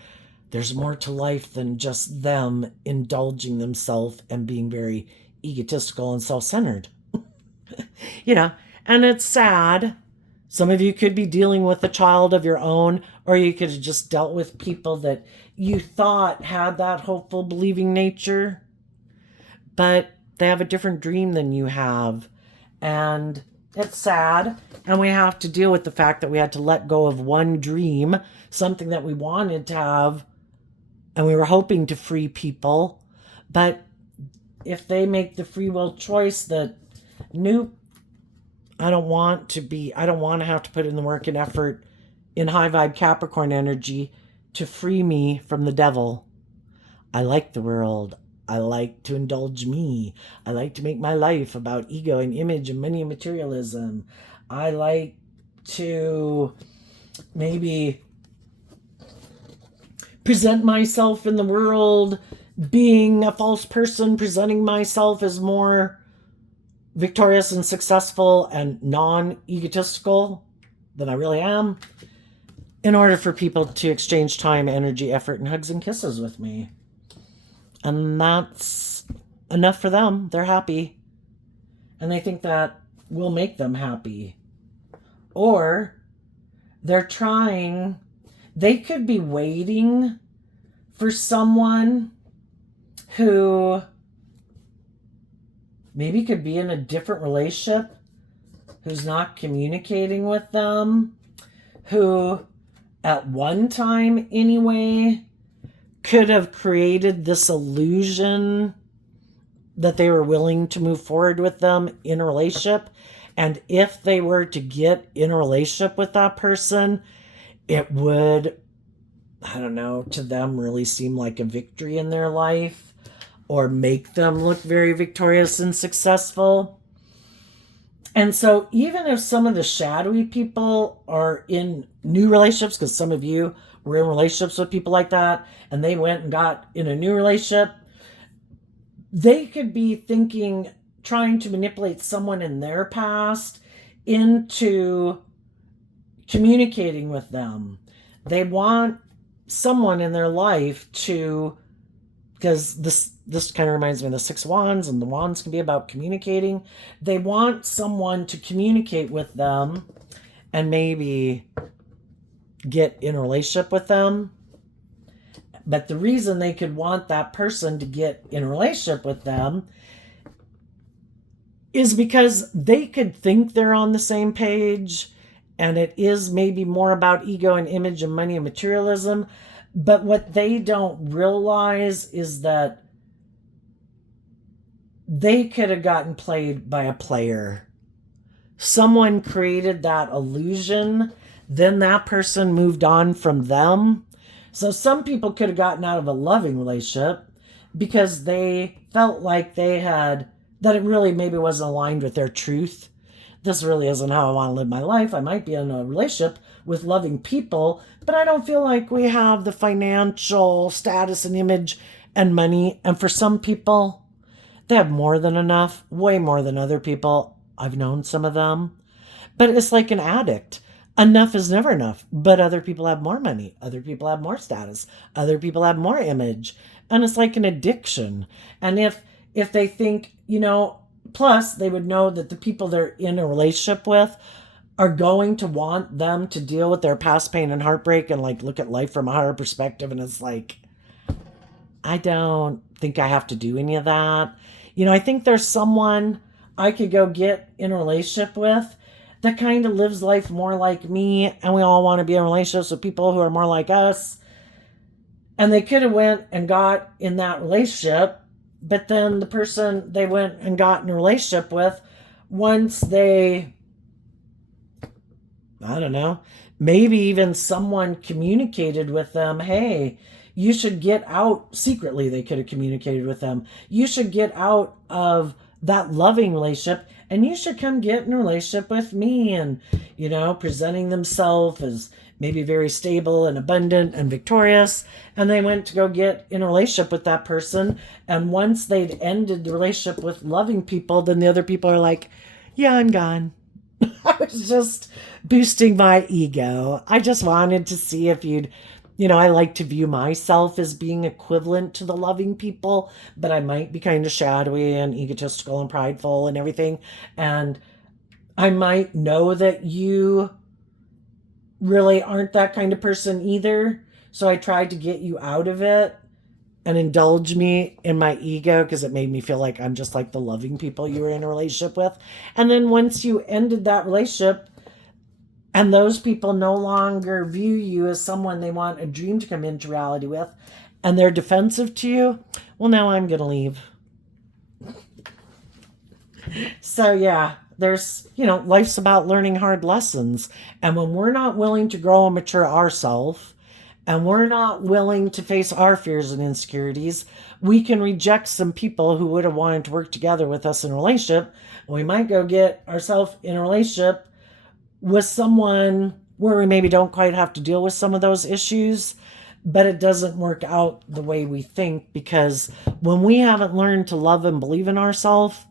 there's more to life than just them indulging themselves and being very egotistical and self-centered. And it's sad. Some of you could be dealing with a child of your own, or you could have just dealt with people that you thought had that hopeful, believing nature, but they have a different dream than you have. And it's sad. And we have to deal with the fact that we had to let go of one dream, something that we wanted to have, and we were hoping to free people. But if they make the free will choice that, nope, I don't want to have to put in the work and effort in high vibe Capricorn energy to free me from the devil. I like the world. I like to indulge me. I like to make my life about ego and image and money and materialism. I like to maybe present myself in the world being a false person, presenting myself as more victorious and successful and non-egotistical than I really am, in order for people to exchange time, energy, effort, and hugs and kisses with me. And that's enough for them. They're happy. And they think that will make them happy. Or they could be waiting for someone who maybe could be in a different relationship, who's not communicating with them, who at one time anyway could have created this illusion that they were willing to move forward with them in a relationship. And if they were to get in a relationship with that person, it would, to them really seem like a victory in their life, or make them look very victorious and successful. And so even if some of the shadowy people are in new relationships, because some of you were in relationships with people like that, and they went and got in a new relationship, they could be trying to manipulate someone in their past into communicating with them. They want someone in their life to, because this kind of reminds me of the Six Wands, and the wands can be about communicating. They want someone to communicate with them and maybe get in a relationship with them. But the reason they could want that person to get in a relationship with them is because they could think they're on the same page, and it is maybe more about ego and image and money and materialism. But what they don't realize is that they could have gotten played by a player. Someone created that illusion, then that person moved on from them. So some people could have gotten out of a loving relationship because they felt like that it really maybe wasn't aligned with their truth. This really isn't how I want to live my life. I might be in a relationship with loving people, but I don't feel like we have the financial status and image and money. And for some people, they have more than enough, way more than other people. I've known some of them. But it's like an addict. Enough is never enough. But other people have more money. Other people have more status. Other people have more image. And it's like an addiction. And if they think, Plus, they would know that the people they're in a relationship with are going to want them to deal with their past pain and heartbreak and like look at life from a higher perspective. And it's like, I don't think I have to do any of that. I think there's someone I could go get in a relationship with that kind of lives life more like me, and we all want to be in relationships with people who are more like us. And they could have went and got in that relationship, but then the person they went and got in a relationship with, once they, I don't know, maybe even someone communicated with them, hey, you should get out secretly. They could have communicated with them. You should get out of that loving relationship and you should come get in a relationship with me. And, presenting themselves as maybe very stable and abundant and victorious. And they went to go get in a relationship with that person. And once they'd ended the relationship with loving people, then the other people are like, yeah, I'm gone. I was just boosting my ego. I just wanted to see if you'd, I like to view myself as being equivalent to the loving people, but I might be kind of shadowy and egotistical and prideful and everything. And I might know that you really aren't that kind of person either. So I tried to get you out of it and indulge me in my ego because it made me feel like I'm just like the loving people you were in a relationship with. And then once you ended that relationship and those people no longer view you as someone they want a dream to come into reality with, and they're defensive to you, well, now I'm going to leave. So yeah, there's, life's about learning hard lessons. And when we're not willing to grow and mature ourselves, and we're not willing to face our fears and insecurities, we can reject some people who would have wanted to work together with us in a relationship. We might go get ourselves in a relationship with someone where we maybe don't quite have to deal with some of those issues, but it doesn't work out the way we think, because when we haven't learned to love and believe in ourselves,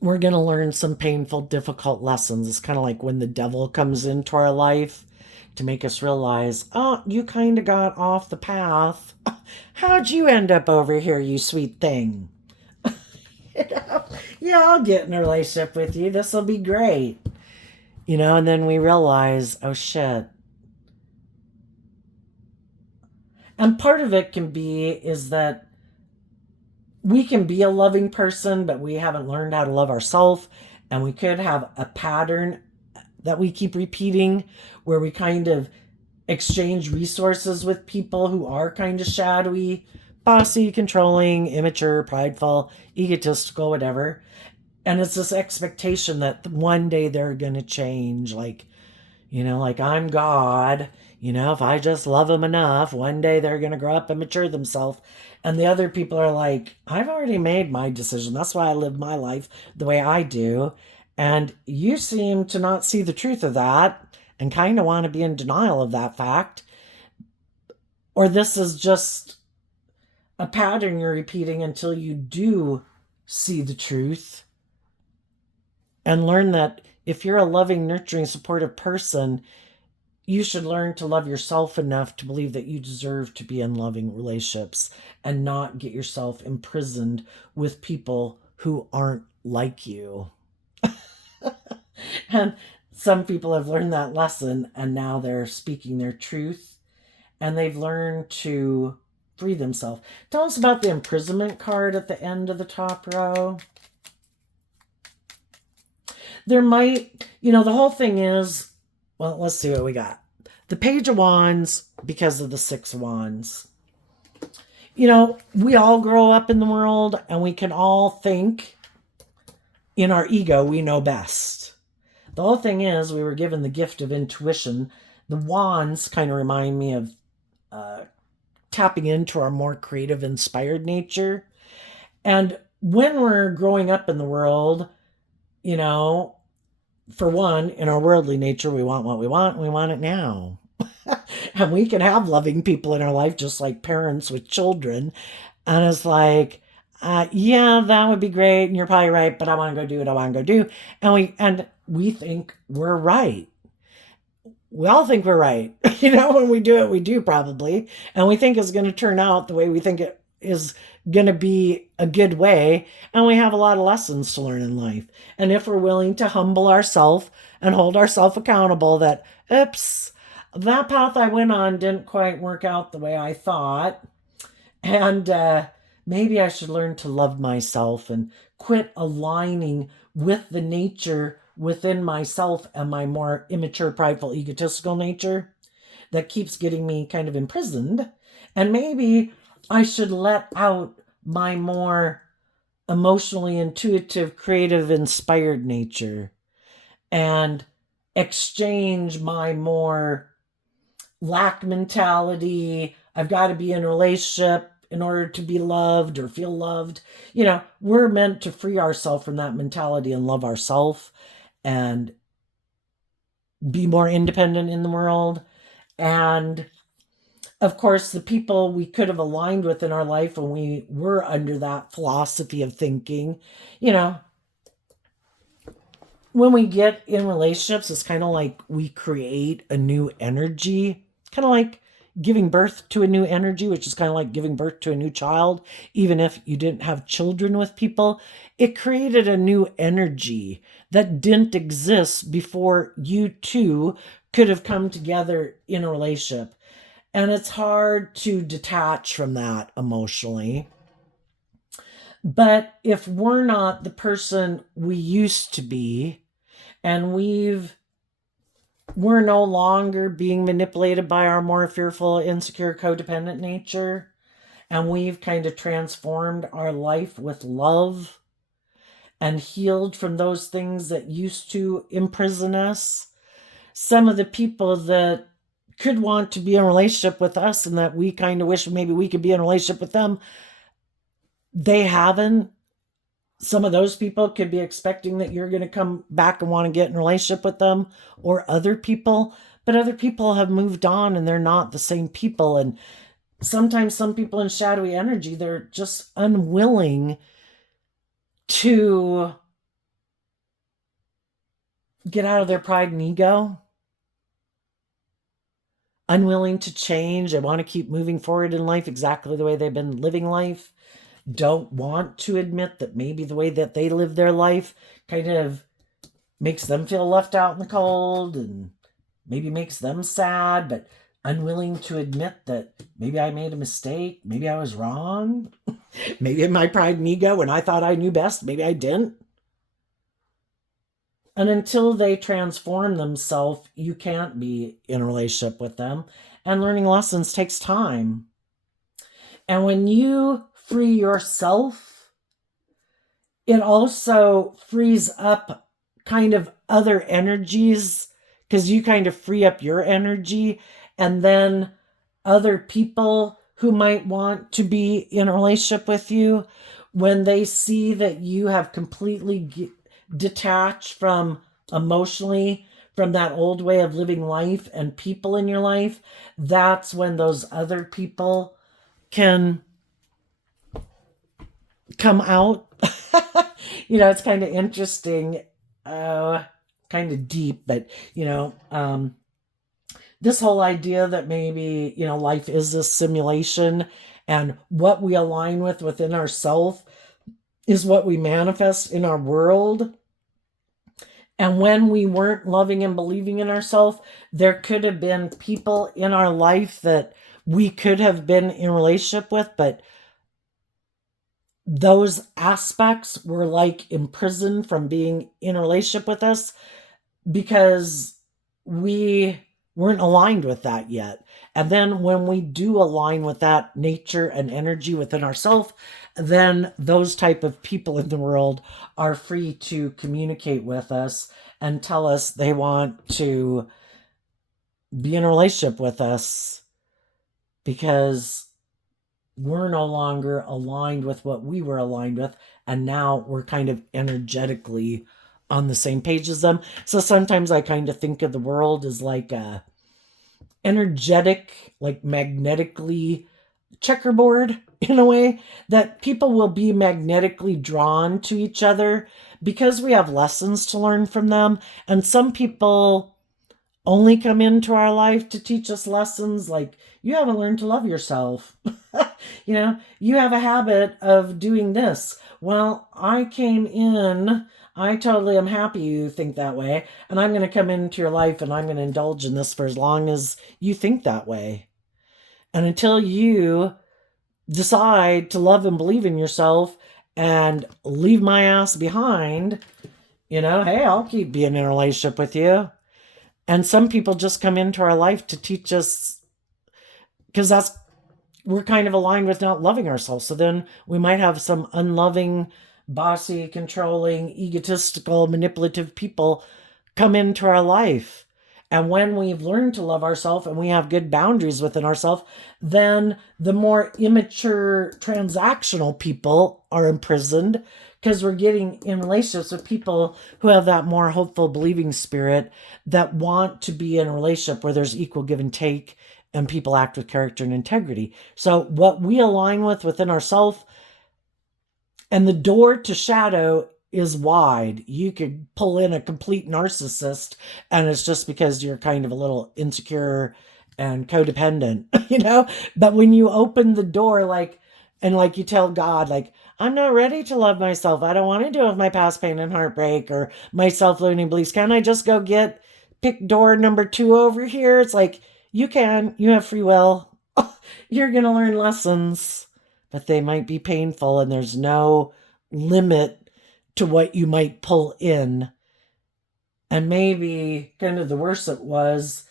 we're going to learn some painful, difficult lessons. It's kind of like when the devil comes into our life to make us realize, oh, you kind of got off the path. How'd you end up over here, you sweet thing? Yeah, I'll get in a relationship with you. This will be great. And then we realize, oh shit. And part of it can be is that we can be a loving person, but we haven't learned how to love ourselves. And we could have a pattern that we keep repeating where we kind of exchange resources with people who are kind of shadowy, bossy, controlling, immature, prideful, egotistical, whatever. And it's this expectation that one day they're going to change. Like, like I'm God. If I just love them enough, one day they're going to grow up and mature themselves. And the other people are like, I've already made my decision. That's why I live my life the way I do. And you seem to not see the truth of that and kind of want to be in denial of that fact. Or this is just a pattern you're repeating until you do see the truth and learn that if you're a loving, nurturing, supportive person, you should learn to love yourself enough to believe that you deserve to be in loving relationships and not get yourself imprisoned with people who aren't like you. And some people have learned that lesson and now they're speaking their truth and they've learned to free themselves. Tell us about the imprisonment card at the end of the top row. There might, the whole thing is, well, let's see what we got. The Page of Wands, because of the Six of Wands. We all grow up in the world and we can all think in our ego we know best. The whole thing is we were given the gift of intuition. The wands kind of remind me of tapping into our more creative, inspired nature. And when we're growing up in the world, for one, in our worldly nature, we want what we want, and we want it now. And we can have loving people in our life, just like parents with children. And it's like, yeah, that would be great, and you're probably right, but I want to go do what I want to go do. And we think we're right. We all think we're right. When we do it, we do probably. And we think it's going to turn out the way we think it is going to be a good way. And we have a lot of lessons to learn in life. And if we're willing to humble ourselves and hold ourselves accountable that, oops, that path I went on didn't quite work out the way I thought. And maybe I should learn to love myself and quit aligning with the nature within myself and my more immature, prideful, egotistical nature that keeps getting me kind of imprisoned. And maybe I should let out my more emotionally intuitive, creative, inspired nature and exchange my more lack mentality. I've got to be in a relationship in order to be loved or feel loved. We're meant to free ourselves from that mentality and love ourselves and be more independent in the world. And of course, the people we could have aligned with in our life when we were under that philosophy of thinking, you know, when we get in relationships, it's kind of like we create a new energy, kind of like giving birth to a new energy, which is kind of like giving birth to a new child. Even if you didn't have children with people, it created a new energy that didn't exist before you two could have come together in a relationship. And it's hard to detach from that emotionally. But if we're not the person we used to be, and we're no longer being manipulated by our more fearful, insecure, codependent nature, and we've kind of transformed our life with love and healed from those things that used to imprison us, some of the people that could want to be in a relationship with us and that we kind of wish maybe we could be in a relationship with them, they haven't. Some of those people could be expecting that you're going to come back and want to get in a relationship with them or other people, but other people have moved on and they're not the same people. And sometimes some people in shadowy energy, they're just unwilling to get out of their pride and ego, unwilling to change. They want to keep moving forward in life exactly the way they've been living life. Don't want to admit that maybe the way that they live their life kind of makes them feel left out in the cold and maybe makes them sad, but unwilling to admit that maybe I made a mistake, maybe I was wrong, maybe in my pride and ego when I thought I knew best, maybe I didn't. And until they transform themselves, you can't be in a relationship with them. And learning lessons takes time. And when you free yourself, it also frees up kind of other energies because you kind of free up your energy. And then other people who might want to be in a relationship with you, when they see that you have completely detached from emotionally from that old way of living life and people in your life, that's when those other people can come out. It's kind of interesting, kind of deep, but this whole idea that maybe life is a simulation and what we align with within ourselves is what we manifest in our world. And when we weren't loving and believing in ourselves, there could have been people in our life that we could have been in relationship with, but those aspects were like imprisoned from being in a relationship with us because we weren't aligned with that yet. And then when we do align with that nature and energy within ourselves, then those type of people in the world are free to communicate with us and tell us they want to be in a relationship with us because we're no longer aligned with what we were aligned with. And now we're kind of energetically on the same page as them. So sometimes I kind of think of the world as like a energetic, like magnetically checkerboard in a way that people will be magnetically drawn to each other because we have lessons to learn from them. And some people only come into our life to teach us lessons like you haven't learned to love yourself. You have a habit of doing this. Well, I came in, I totally am happy you think that way, and I'm going to come into your life and I'm going to indulge in this for as long as you think that way. And until you decide to love and believe in yourself and leave my ass behind, hey, I'll keep being in a relationship with you. And some people just come into our life to teach us, because we're kind of aligned with not loving ourselves. So then we might have some unloving, bossy, controlling, egotistical, manipulative people come into our life. And when we've learned to love ourselves and we have good boundaries within ourselves, then the more immature, transactional people are imprisoned, because we're getting in relationships with people who have that more hopeful, believing spirit, that want to be in a relationship where there's equal give and take and people act with character and integrity. So what we align with within ourselves, and the door to shadow is wide. You could pull in a complete narcissist, and it's just because you're kind of a little insecure and codependent, But when you open the door, and you tell God, I'm not ready to love myself. I don't want to deal with my past pain and heartbreak or my self-limiting beliefs. Can I just go pick door number 2 over here? It's like, you can. You have free will. You're going to learn lessons, but they might be painful, and there's no limit to what you might pull in. And maybe kind of the worse it was,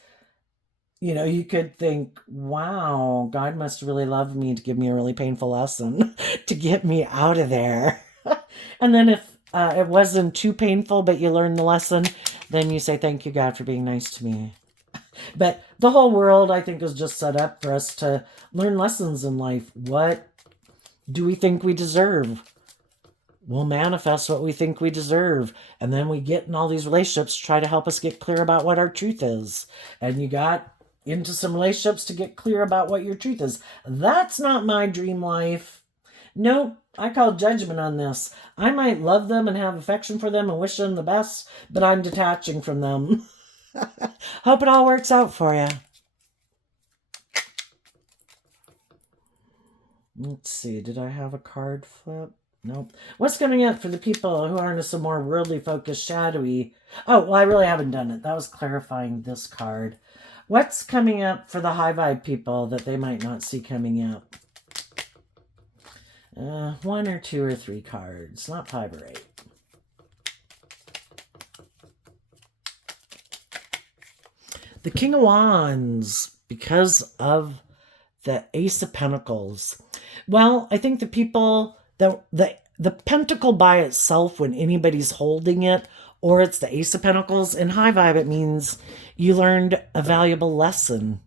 you could think, wow, God must really love me to give me a really painful lesson to get me out of there. And then if it wasn't too painful, but you learned the lesson, then you say, thank you, God, for being nice to me. But the whole world, I think, is just set up for us to learn lessons in life. What do we think we deserve? We'll manifest what we think we deserve. And then we get in all these relationships to try to help us get clear about what our truth is. And you got into some relationships to get clear about what your truth is. That's not my dream life. Nope, I call judgment on this. I might love them and have affection for them and wish them the best, but I'm detaching from them. Hope it all works out for you. Let's see, did I have a card flip? Nope. What's coming up for the people who are into some more worldly focused, shadowy? Oh, well, I really haven't done it. That was clarifying this card. What's coming up for the high vibe people that they might not see coming up? 1 or 2 or 3 cards, not 5 or 8. The King of Wands, because of the Ace of Pentacles. Well, I think the people, the pentacle by itself, when anybody's holding it, or it's the Ace of Pentacles, in high vibe, it means you learned a valuable lesson.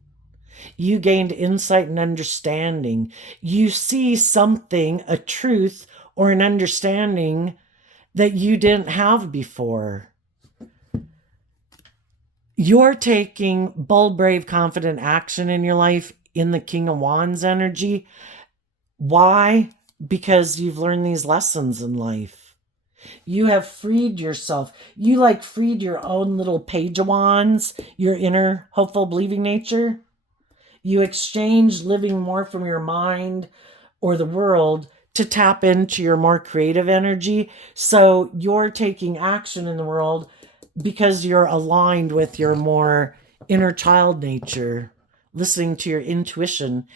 You gained insight and understanding. You see something, a truth, or an understanding that you didn't have before. You're taking bold, brave, confident action in your life in the King of Wands energy. Why? Because you've learned these lessons in life. You have freed yourself. You freed your own little Page of Wands, your inner hopeful, believing nature. You exchanged living more from your mind or the world to tap into your more creative energy. So you're taking action in the world because you're aligned with your more inner child nature, listening to your intuition,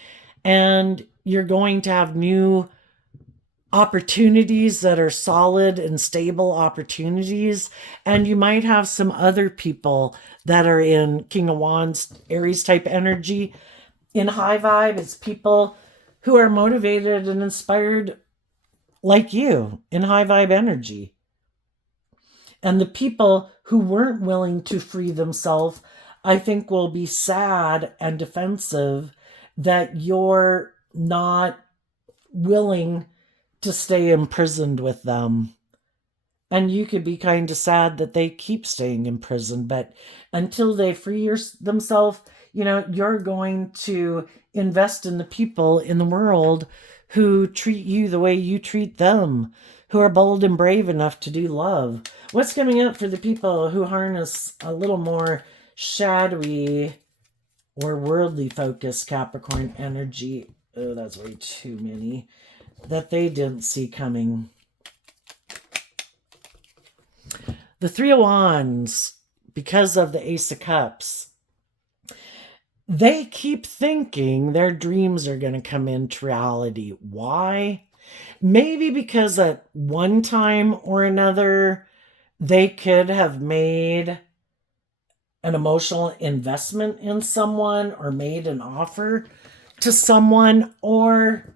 and you're going to have new opportunities that are solid and stable opportunities. And you might have some other people that are in King of Wands, Aries type energy. In high vibe, it's people who are motivated and inspired like you in high vibe energy. And the people who weren't willing to free themselves, I think, will be sad and defensive that you're not willing to stay imprisoned with them. And you could be kind of sad that they keep staying imprisoned, but until they free themselves, you're going to invest in the people in the world who treat you the way you treat them, who are bold and brave enough to do love. What's coming up for the people who harness a little more shadowy or worldly focused Capricorn energy Oh, that's way too many. That they didn't see coming. The Three of Wands, because of the Ace of Cups, they keep thinking their dreams are going to come into reality. Why? Maybe because at one time or another, they could have made an emotional investment in someone or made an offer to someone, or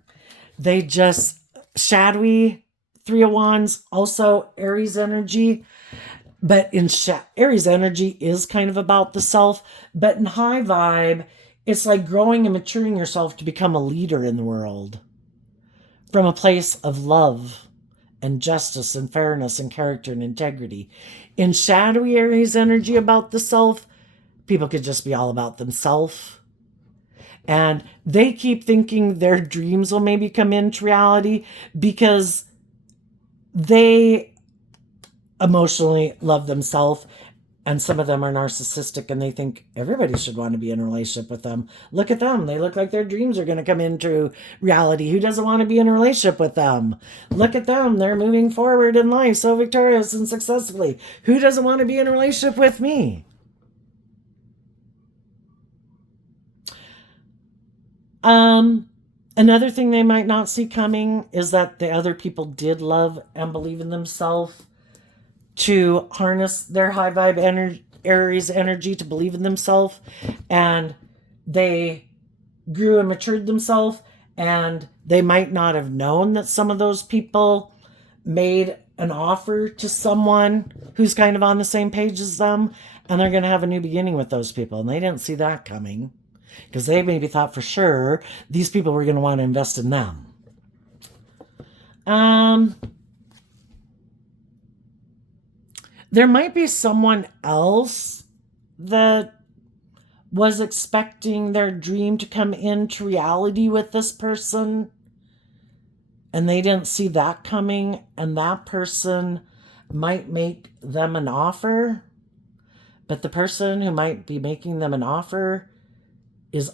they just shadowy Three of Wands, also Aries energy. But in Aries energy is kind of about the self, but in high vibe, it's like growing and maturing yourself to become a leader in the world from a place of love and justice and fairness and character and integrity. In shadowy Aries energy about the self, people could just be all about themselves. And they keep thinking their dreams will maybe come into reality because they emotionally love themselves, and some of them are narcissistic and they think everybody should want to be in a relationship with them. Look at them. They look like their dreams are going to come into reality. Who doesn't want to be in a relationship with them? Look at them. They're moving forward in life so victorious and successfully. Who doesn't want to be in a relationship with me? Another thing they might not see coming is that the other people did love and believe in themselves to harness their high vibe Aries energy to believe in themselves, and they grew and matured themselves, and they might not have known that some of those people made an offer to someone who's kind of on the same page as them, and they're going to have a new beginning with those people, and they didn't see that coming because they maybe thought for sure these people were going to want to invest in them. There might be someone else that was expecting their dream to come into reality with this person, and they didn't see that coming, and that person might make them an offer, but the person who might be making them an offer is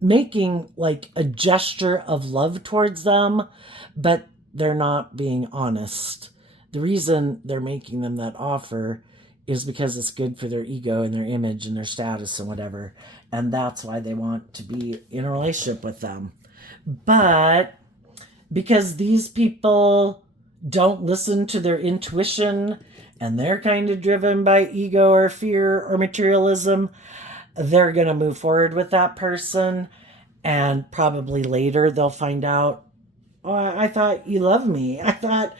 making like a gesture of love towards them, but they're not being honest. The reason they're making them that offer is because it's good for their ego and their image and their status and whatever. And that's why they want to be in a relationship with them. But because these people don't listen to their intuition and they're kind of driven by ego or fear or materialism, they're going to move forward with that person. And probably later they'll find out, oh, I thought you loved me. I thought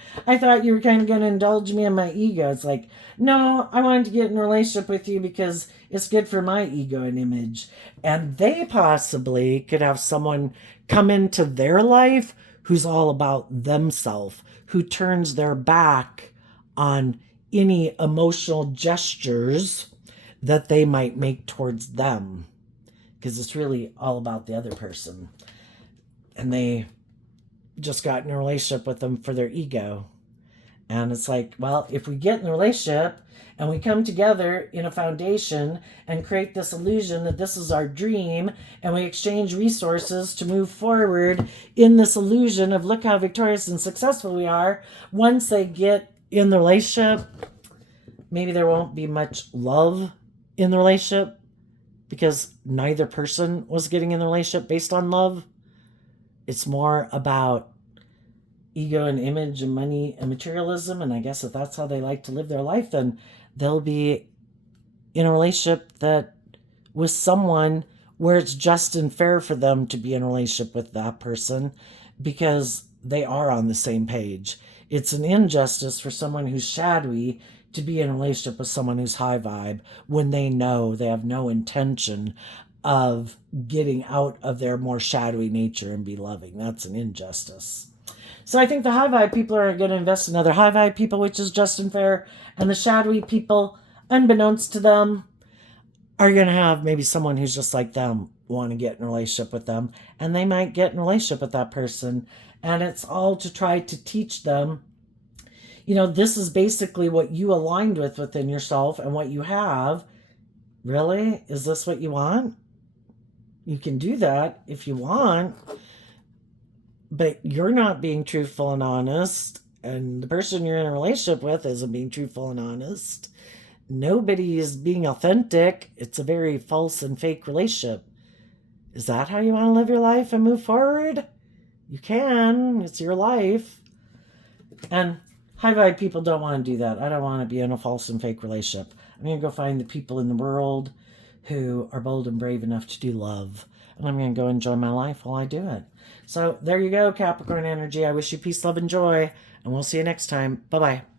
you were kind of going to indulge me in my ego. It's like, no, I wanted to get in a relationship with you because it's good for my ego and image. And they possibly could have someone come into their life who's all about themselves, who turns their back on any emotional gestures that they might make towards them, because it's really all about the other person. And they just got in a relationship with them for their ego. And it's like, well, if we get in a relationship and we come together in a foundation and create this illusion that this is our dream, and we exchange resources to move forward in this illusion of look how victorious and successful we are, once they get in the relationship, maybe there won't be much love in the relationship because neither person was getting in the relationship based on love. It's more about ego and image and money and materialism. And I guess if that's how they like to live their life, then they'll be in a relationship that with someone where it's just and fair for them to be in a relationship with that person because they are on the same page. It's an injustice for someone who's shadowy to be in a relationship with someone who's high vibe when they know they have no intention of getting out of their more shadowy nature and be loving. That's an injustice. So I think the high vibe people are going to invest in other high vibe people, which is just and fair. And the shadowy people, unbeknownst to them, are going to have maybe someone who's just like them want to get in a relationship with them. And they might get in a relationship with that person. And it's all to try to teach them, this is basically what you aligned with within yourself and what you have. Really? Is this what you want? You can do that if you want, but you're not being truthful and honest, and the person you're in a relationship with isn't being truthful and honest. Nobody is being authentic. It's a very false and fake relationship. Is that how you want to live your life and move forward? You can. It's your life. And high vibe people don't want to do that. I don't want to be in a false and fake relationship. I'm going to go find the people in the world who are bold and brave enough to do love. And I'm going to go enjoy my life while I do it. So there you go, Capricorn energy. I wish you peace, love, and joy. And we'll see you next time. Bye-bye.